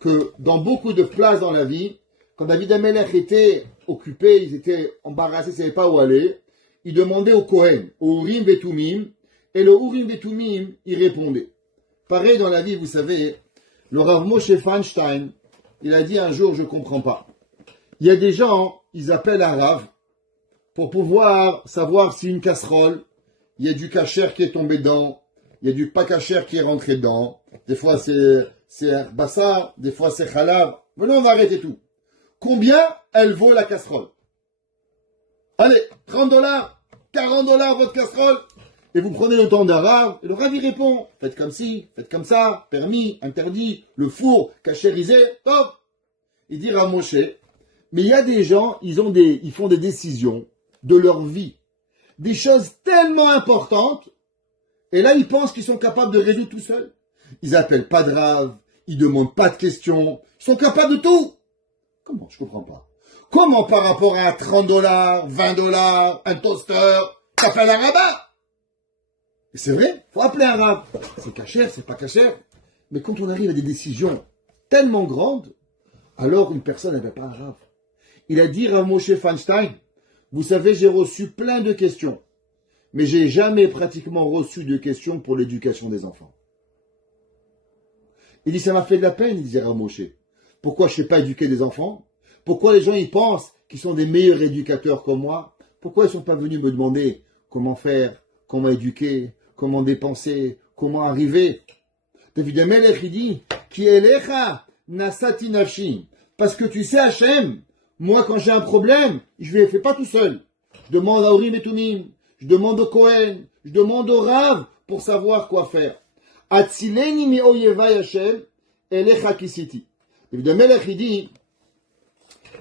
que dans beaucoup de places dans la vie, quand David Amelech était occupé, ils étaient embarrassés, ils ne savaient pas où aller, il demandait au Kohen, au Urim Vetumim, et le Urim Vetumim, il répondait. Pareil dans la vie, vous savez, le Rav Moshe Feinstein, il a dit un jour, je ne comprends pas. Il y a des gens, ils appellent un Rav pour pouvoir savoir si une casserole, il y a du kasher qui est tombé dedans, il y a du pas kasher qui est rentré dedans. Des fois c'est bassar, des fois c'est khalav. Maintenant on va arrêter tout. Combien elle vaut la casserole? Allez, $30, $40 votre casserole. et vous prenez le temps d'un Rav, et le Rav, il répond, faites comme ci, faites comme ça, permis, interdit, le four, cachérisé, top. Il dit à Moshe, mais il y a des gens, ils font des décisions de leur vie, des choses tellement importantes, et là, ils pensent qu'ils sont capables de résoudre tout seuls. Ils appellent pas de Rav, ils demandent pas de questions, ils sont capables de tout. Comment? Je comprends pas. Comment par rapport à $30, $20, un toaster, t'appelles un rabbin? Et c'est vrai, faut appeler un Rav. C'est cachère, c'est pas cachère. Mais quand on arrive à des décisions tellement grandes, alors une personne n'avait pas un Rav. Il a dit à Moshe Feinstein, vous savez, j'ai reçu plein de questions, mais j'ai jamais pratiquement reçu de questions pour l'éducation des enfants. Il dit, ça m'a fait de la peine, il disait à Moshe. Pourquoi je ne sais pas éduquer des enfants? Pourquoi les gens ils pensent qu'ils sont des meilleurs éducateurs comme moi? Pourquoi ils ne sont pas venus me demander comment faire, comment éduquer, comment dépenser, comment arriver? David Amelech, il dit, Ki elecha nasati nafshi. Parce que tu sais, Hachem, moi quand j'ai un problème, je ne le fais pas tout seul. Je demande à Urim et Tumim, je demande au Kohen, je demande au Rav pour savoir quoi faire. Atzileni mi oyevai Hachem, elecha kisiti. David Amelech, il dit,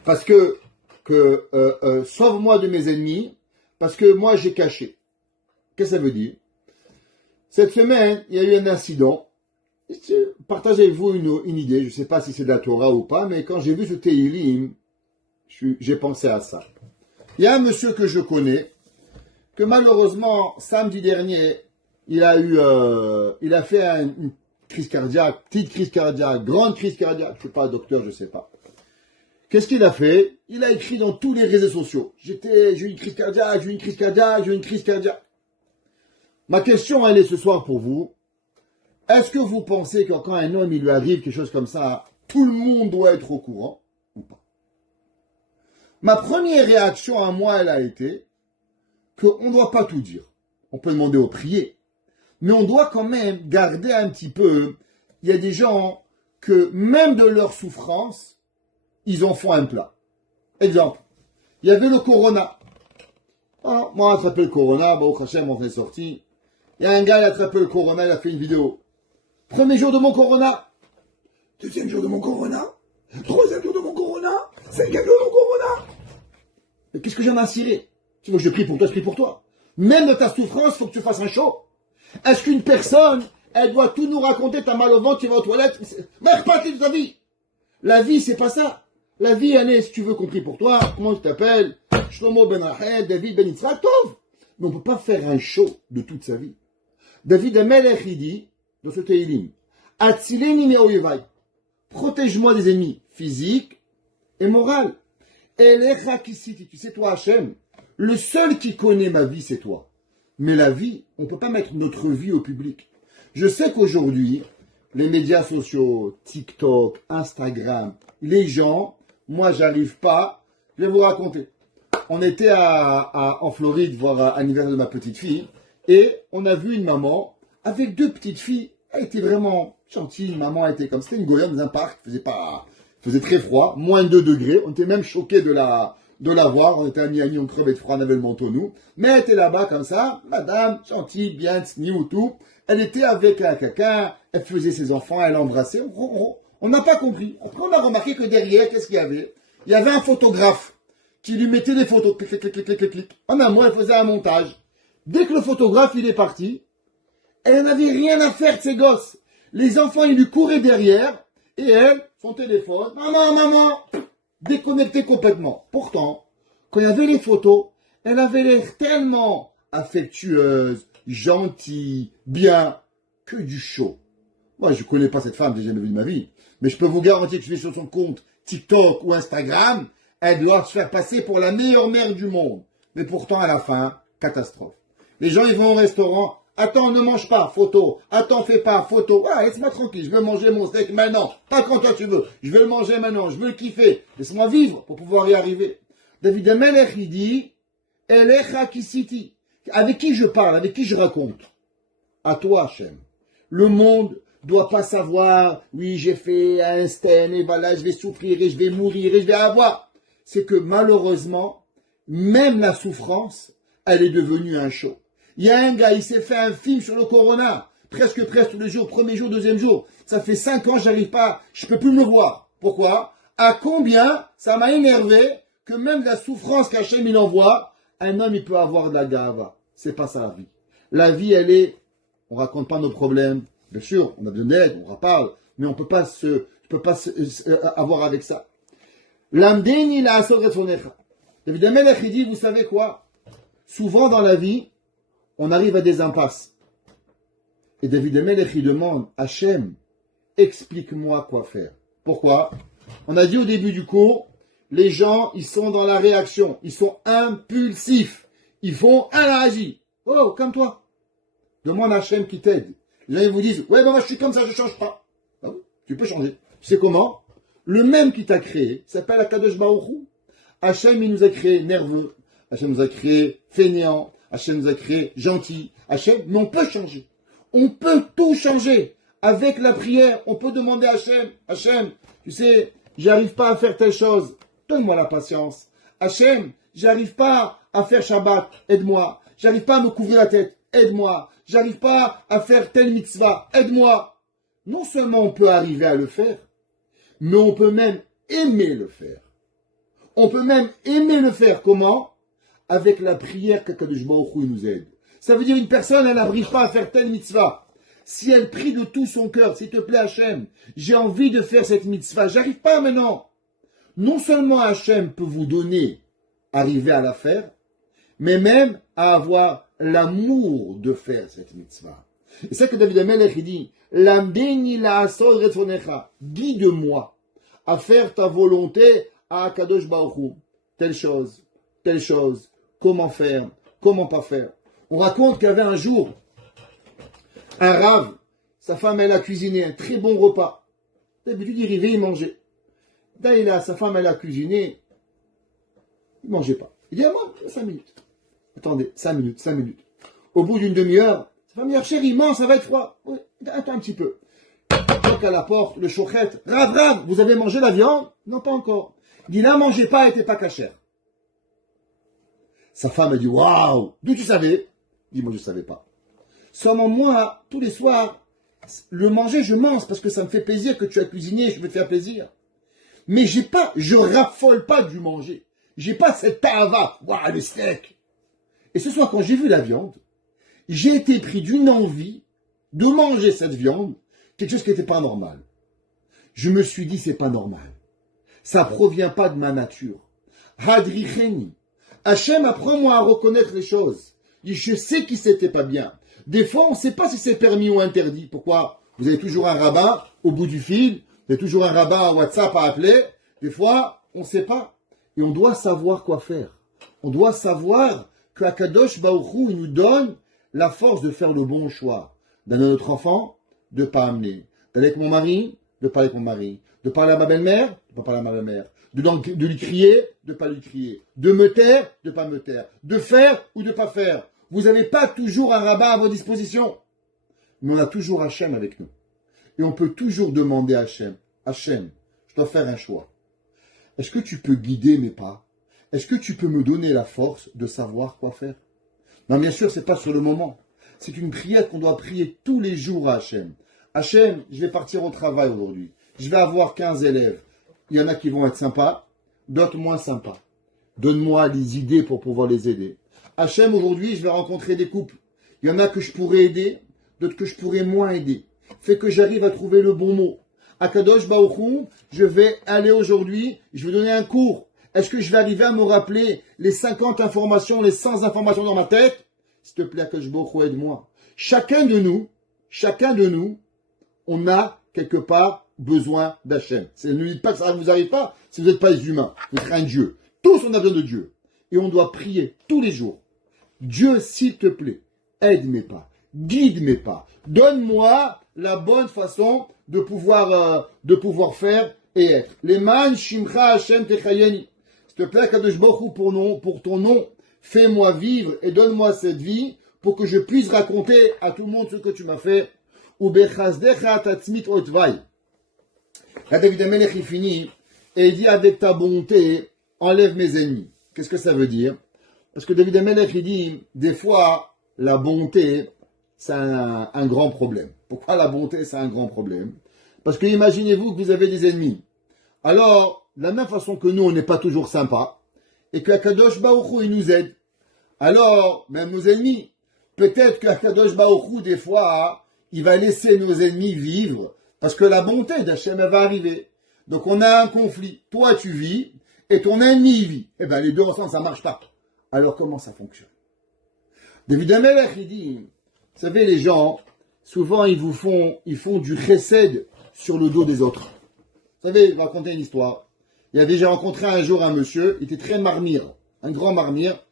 parce que sauve-moi de mes ennemis, parce que moi j'ai caché. Qu'est-ce que ça veut dire? Cette semaine, il y a eu un incident. Partagez avec vous une idée, je ne sais pas si c'est de la Torah ou pas, mais quand j'ai vu ce Tehillim, j'ai pensé à ça. Il y a un monsieur que je connais, que malheureusement, samedi dernier, il a fait une crise cardiaque, petite crise cardiaque, grande crise cardiaque, je ne suis pas docteur, je ne sais pas. Qu'est-ce qu'il a fait? Il a écrit dans tous les réseaux sociaux. J'ai eu une crise cardiaque, j'ai eu une crise cardiaque, j'ai eu une crise cardiaque. Ma question, elle est ce soir pour vous. Est-ce que vous pensez que quand un homme, il lui arrive quelque chose comme ça, tout le monde doit être au courant ou pas? Ma première réaction à moi, elle a été qu'on ne doit pas tout dire. On peut demander au prier. Mais on doit quand même garder un petit peu. Il y a des gens que même de leur souffrance, ils en font un plat. Exemple, il y avait le Corona. Alors, moi, j'ai attrapé le Corona, au Hachem, on est sorti. Il y a un gars, il a attrapé le Corona, il a fait une vidéo. Premier jour de mon Corona. Deuxième jour de mon Corona. Troisième jour de mon Corona. Cinquième jour de mon Corona. Mais qu'est-ce que j'en ai à cirer? Tu veux que je prie pour toi, je prie pour toi. Même de ta souffrance, il faut que tu fasses un show. Est-ce qu'une personne, elle doit tout nous raconter, t'as mal au ventre, tu vas aux toilettes? Merde, pas de ta vie. La vie, c'est pas ça. La vie, elle est, si tu veux, compris pour toi, comment tu t'appelles? Shlomo ben Rachel, David ben Yitzhak, Tov. Mais on ne peut pas faire un show de toute sa vie. David Amelech, il dit, dans ce Tehillim, Atzileni me'oyevai. Protège-moi des ennemis physiques et moraux. Elecha kisiti. Tu sais, toi, Hachem, le seul qui connaît ma vie, c'est toi. Mais la vie, on ne peut pas mettre notre vie au public. Je sais qu'aujourd'hui, les médias sociaux, TikTok, Instagram, les gens, moi, j'arrive pas. Je vais vous raconter. On était en Floride voir l'anniversaire de ma petite fille et on a vu une maman avec deux petites filles. Elle était vraiment gentille. Maman était comme c'était une goyenne dans un parc. Il faisait très froid, moins 2 degrés. On était même choqués de la voir. On était à Miami, on crevait de froid, on avait le manteau nous. Mais elle était là-bas comme ça, madame, gentille, bien, tsni ou tout. Elle était avec un caca, elle faisait ses enfants, elle embrassait. On n'a pas compris. Après, on a remarqué que derrière, qu'est-ce qu'il y avait? Il y avait un photographe qui lui mettait des photos. Clic, clic, clic, clic, clic, clic. En un mot, elle faisait un montage. Dès que le photographe, il est parti, elle n'avait rien à faire de ses gosses. Les enfants, ils lui couraient derrière. Et elle, son téléphone, maman, déconnectée complètement. Pourtant, quand il y avait les photos, elle avait l'air tellement affectueuse, gentille, bien, que du show. Moi, je ne connais pas cette femme, j'ai jamais vu de ma vie. Mais je peux vous garantir que je vais sur son compte TikTok ou Instagram, elle doit se faire passer pour la meilleure mère du monde. Mais pourtant, à la fin, catastrophe. Les gens, ils vont au restaurant. Attends, ne mange pas, photo. Attends, fais pas, photo. Ah, laisse-moi tranquille, je veux manger mon steak maintenant. Pas quand toi tu veux. Je veux le manger maintenant, je veux le kiffer. Laisse-moi vivre pour pouvoir y arriver. David Amelech, il dit, Elecha kisiti. Avec qui je parle, avec qui je raconte? À toi, Hachem. Le monde doit pas savoir, oui, j'ai fait un stain, et voilà, je vais souffrir, et je vais mourir, et je vais avoir. C'est que malheureusement, même la souffrance, elle est devenue un show. Il y a un gars, il s'est fait un film sur le corona. Presque tous les jours, premier jour, deuxième jour. Ça fait 5 ans, j'arrive pas, je peux plus me voir. Pourquoi? À combien ça m'a énervé que même la souffrance qu'Hachem il envoie, un homme il peut avoir de la gava. C'est pas ça la vie. La vie, elle est, on raconte pas nos problèmes. Bien sûr, on a besoin d'aide, on en parle, mais on peut pas avoir avec ça. L'amdeni la asor etzonecha. David Amelech, il dit, vous savez quoi? Souvent dans la vie, on arrive à des impasses. Et David Amelech, il demande, Hachem, explique-moi quoi faire. Pourquoi? On a dit au début du cours, les gens, ils sont dans la réaction. Ils sont impulsifs. Ils font un agi. Oh, comme toi. Demande à Hachem qui t'aide. Les gens, ils vous disent, ouais, ben moi, je suis comme ça, je change pas. Ah bon, tu peux changer. Tu sais comment? Le même qui t'a créé s'appelle Akadosh Baruch Hu. Hachem, il nous a créé nerveux. Hachem nous a créé fainéant. Hachem nous a créé gentil. Hachem, mais on peut changer. On peut tout changer. Avec la prière, on peut demander à Hachem, Hachem, tu sais, j'arrive pas à faire telle chose, donne-moi la patience. Hachem, j'arrive pas à faire Shabbat, aide-moi. J'arrive pas à me couvrir la tête, aide-moi. J'arrive pas à faire telle mitzvah, aide-moi. Non seulement on peut arriver à le faire, mais on peut même aimer le faire. On peut même aimer le faire. Comment? Avec la prière qu'Akadosh Baruch Hu nous aide. Ça veut dire une personne, elle n'arrive pas à faire telle mitzvah. Si elle prie de tout son cœur, s'il te plaît Hachem, j'ai envie de faire cette mitzvah, j'arrive pas maintenant. Non seulement Hachem peut vous donner, arriver à la faire, mais même à avoir l'amour de faire cette mitzvah. Et c'est que David Amelech il dit, L'amdeni la asod retzonecha, guide-moi à faire ta volonté à Akadosh Baruch Hu. Telle chose, comment faire, comment pas faire. On raconte qu'il y avait un jour, un rave, sa femme, elle a cuisiné un très bon repas. D'habitude, il arrivait, il mangeait. D'ailleurs, sa femme, elle a cuisiné, il mangeait pas. Il dit à moi, 5 minutes. Attendez, 5 minutes. Au bout d'une demi-heure, sa femme dit, chérie, mange, ça va être froid. Oui, attends un petit peu. Donc à la porte, le chochet, Rav, vous avez mangé la viande? Non, pas encore. Il dit, là, mangez pas, elle était pas cachère. Sa femme a dit, waouh, d'où tu savais? Il dit, moi, je savais pas. Seulement moi, tous les soirs, le manger, je mange parce que ça me fait plaisir que tu as cuisiné, je veux te faire plaisir. Mais je raffole pas du manger. J'ai pas cette tava, waouh, le steak. Et ce soir, quand j'ai vu la viande, j'ai été pris d'une envie de manger cette viande, quelque chose qui n'était pas normal. Je me suis dit, c'est pas normal. Ça provient pas de ma nature. Hadricheni. Hachem, apprends-moi à reconnaître les choses. Je sais que c'était pas bien. Des fois, on ne sait pas si c'est permis ou interdit. Pourquoi? Vous avez toujours un rabbin au bout du fil, vous avez toujours un rabbin à WhatsApp à appeler. Des fois, on ne sait pas. Et on doit savoir quoi faire. On doit savoir que Akadosh Baruch Hu, il nous donne la force de faire le bon choix. D'amener notre enfant, de ne pas amener. D'aller avec mon mari, de ne pas aller avec mon mari. De parler à ma belle-mère, de ne pas parler à ma belle-mère. De lui crier, de ne pas lui crier. De me taire, de ne pas me taire. De faire ou de ne pas faire. Vous n'avez pas toujours un rabbin à votre disposition. Mais on a toujours Hachem avec nous. Et on peut toujours demander à Hachem, Hachem, je dois faire un choix. Est-ce que tu peux guider mes pas? Est-ce que tu peux me donner la force de savoir quoi faire? Non, bien sûr, c'est pas sur le moment. C'est une prière qu'on doit prier tous les jours à Hachem. Hachem, je vais partir au travail aujourd'hui. Je vais avoir 15 élèves. Il y en a qui vont être sympas, d'autres moins sympas. Donne-moi les idées pour pouvoir les aider. Hachem, aujourd'hui, je vais rencontrer des couples. Il y en a que je pourrais aider, d'autres que je pourrais moins aider. Fais que j'arrive à trouver le bon mot. Akadosh Baruch Hu, je vais aller aujourd'hui, je vais donner un cours. Est-ce que je vais arriver à me rappeler les 50 informations, les 100 informations dans ma tête? S'il te plaît, Akadosh Baruch Hu, aide-moi. Chacun de nous, on a quelque part besoin d'Hachem. Ne dites pas que ça ne vous arrive pas si vous n'êtes pas les humains. Vous êtes un Dieu. Tous, on a besoin de Dieu. Et on doit prier tous les jours. Dieu, s'il te plaît, aide mes pas, guide mes pas, donne-moi la bonne façon de pouvoir faire et être. Leman shimcha Hashem techayeni. S'il te plaît, Kadosh Baruch Hu, pour ton nom, fais-moi vivre et donne-moi cette vie pour que je puisse raconter à tout le monde ce que tu m'as fait. Ubechazdecha tatzmit otvai. Là, David Amelech, il finit et il dit, avec ta bonté, enlève mes ennemis. Qu'est-ce que ça veut dire? Parce que David Amelech, il dit, des fois, la bonté, c'est un grand problème. Pourquoi la bonté, c'est un grand problème? Parce que imaginez-vous que vous avez des ennemis. Alors, de la même façon que nous, on n'est pas toujours sympa, et qu'Akadosh Baruch Hu, il nous aide. Alors, même nos ennemis, peut-être qu'Akadosh Baruch Hu, des fois, il va laisser nos ennemis vivre, parce que la bonté d'Hachem, elle va arriver. Donc, on a un conflit. Toi, tu vis, et ton ennemi, il vit. Eh bien, les deux ensemble, ça marche pas. Alors, comment ça fonctionne? David Amelech, il dit, vous savez, les gens, souvent, ils font du chesed sur le dos des autres. Vous savez, je vais vous raconter une histoire. J'ai rencontré un jour un monsieur, il était très marmire, un grand marmire.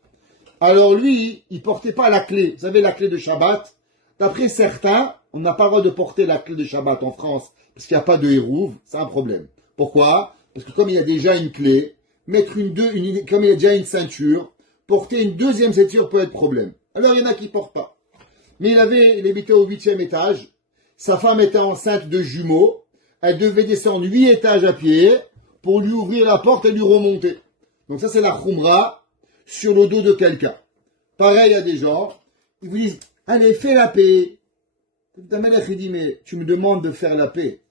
Alors lui, il portait pas la clé. Vous savez, la clé de Shabbat. D'après certains, on n'a pas le droit de porter la clé de Shabbat en France, parce qu'il n'y a pas de hérouve, c'est un problème. Pourquoi? Parce que comme il y a déjà une clé, comme il y a déjà une ceinture, porter une deuxième ceinture peut être problème. Alors il y en a qui ne portent pas. Mais il habitait au 8e étage, sa femme était enceinte de jumeaux, elle devait descendre 8 étages à pied pour lui ouvrir la porte et lui remonter. Donc ça c'est la khumra sur le dos de quelqu'un. Pareil, il y a des gens, ils vous disent, allez, fais la paix. Damelech, il dit, mais tu me demandes de faire la paix.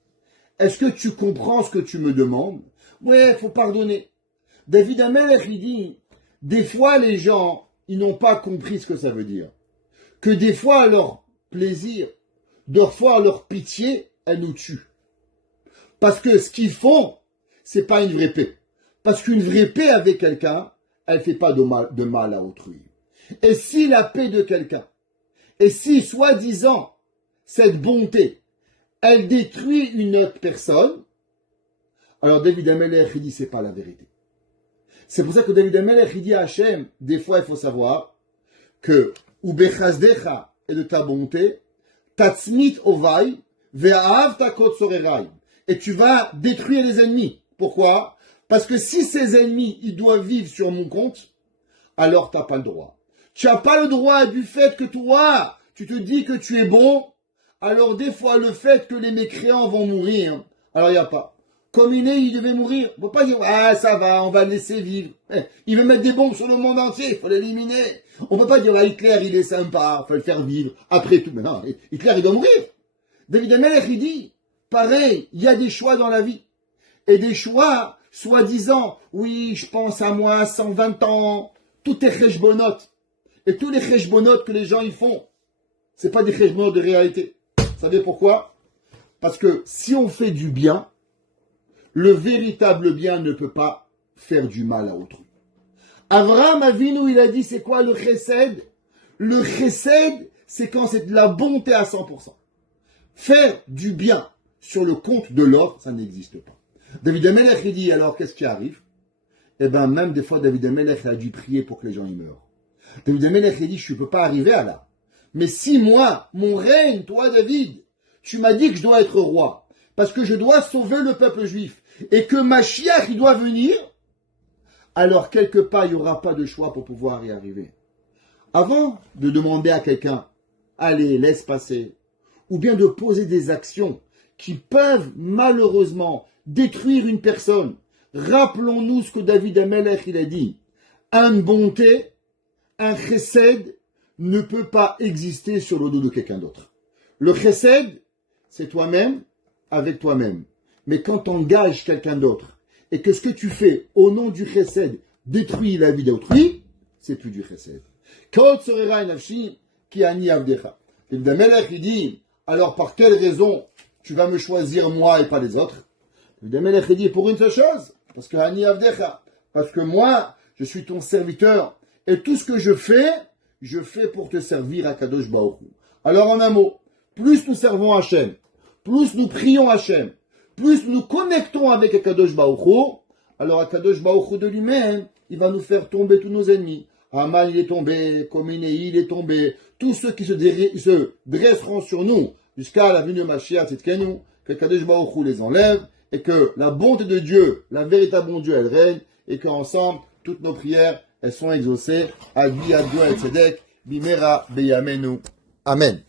Est-ce que tu comprends ce que tu me demandes? Ouais, il faut pardonner. David Amelech, il dit, des fois les gens, ils n'ont pas compris ce que ça veut dire. Que des fois leur plaisir, des fois leur pitié, elle nous tue. Parce que ce qu'ils font, c'est pas une vraie paix. Parce qu'une vraie paix avec quelqu'un, elle fait pas de mal à autrui. Et si la paix de quelqu'un, et si, soi-disant, cette bonté, elle détruit une autre personne, alors David Amelech, il dit, c'est pas la vérité. C'est pour ça que David Amelech, il dit à Hachem, des fois, il faut savoir que, Ubechazdecha est de ta bonté, Tatzmit ovai, ve'ahav takot sorerai. Et tu vas détruire les ennemis. Pourquoi? Parce que si ces ennemis, ils doivent vivre sur mon compte, alors tu n'as pas le droit. Tu n'as pas le droit du fait que toi, tu te dis que tu es bon, alors des fois le fait que les mécréants vont mourir, alors il n'y a pas. Comme il devait mourir. On ne peut pas dire, ah ça va, on va le laisser vivre. Il veut mettre des bombes sur le monde entier, il faut l'éliminer. On ne peut pas dire, ah Hitler il est sympa, il faut le faire vivre. Après tout, mais non, Hitler il doit mourir. David Amelech il dit, pareil, il y a des choix dans la vie. Et des choix, soi-disant, oui, je pense à moi, 120 ans, tout est cheshbonot. Et tous les cheshbonot que les gens ils font, c'est pas des cheshbonot de réalité. Vous savez pourquoi? Parce que si on fait du bien, le véritable bien ne peut pas faire du mal à autrui. Avraham Avinu, il a dit, c'est quoi le chesed? Le chesed, c'est quand c'est de la bonté à 100%. Faire du bien sur le compte de l'autre, ça n'existe pas. David Amelech, il dit, alors qu'est-ce qui arrive? Eh bien, même des fois, David Amelech a dû prier pour que les gens y meurent. David Amelech, il dit, je ne peux pas arriver à là. Mais si moi, mon règne, toi, David, tu m'as dit que je dois être roi, parce que je dois sauver le peuple juif, et que Mashiach, il doit venir, alors quelque part, il n'y aura pas de choix pour pouvoir y arriver. Avant de demander à quelqu'un, allez, laisse passer, ou bien de poser des actions qui peuvent malheureusement détruire une personne, rappelons-nous ce que David Amelech, il a dit, une bonté, un chesed ne peut pas exister sur le dos de quelqu'un d'autre. Le chesed, c'est toi-même avec toi-même. Mais quand tu engages quelqu'un d'autre et que ce que tu fais au nom du chesed détruit la vie d'autrui, c'est plus du chesed. Kol tsorera nafshi ki ani avdecha. David Amelech, il dit, alors par quelle raison tu vas me choisir moi et pas les autres? David Amelech, il dit, pour une seule chose, parce que ani avdecha, parce que moi, je suis ton serviteur et tout ce que je fais pour te servir à Kadosh Baruch Hu. Alors en un mot, plus nous servons Hachem, plus nous prions Hachem, plus nous nous connectons avec Akadosh Baruch Hu, alors Akadosh Baruch Hu de lui-même, il va nous faire tomber tous nos ennemis. Haman il est tombé, Khomeini il est tombé, tous ceux qui se dresseront sur nous jusqu'à la venue de Mashiach Tzidkenu, que Akadosh Baruch Hu les enlève, et que la bonté de Dieu, la véritable bonté de Dieu, elle règne, et qu'ensemble, toutes nos prières, elles sont exaucées. Adi Adua et Tzedek, Bimera Beyamenu. Amen.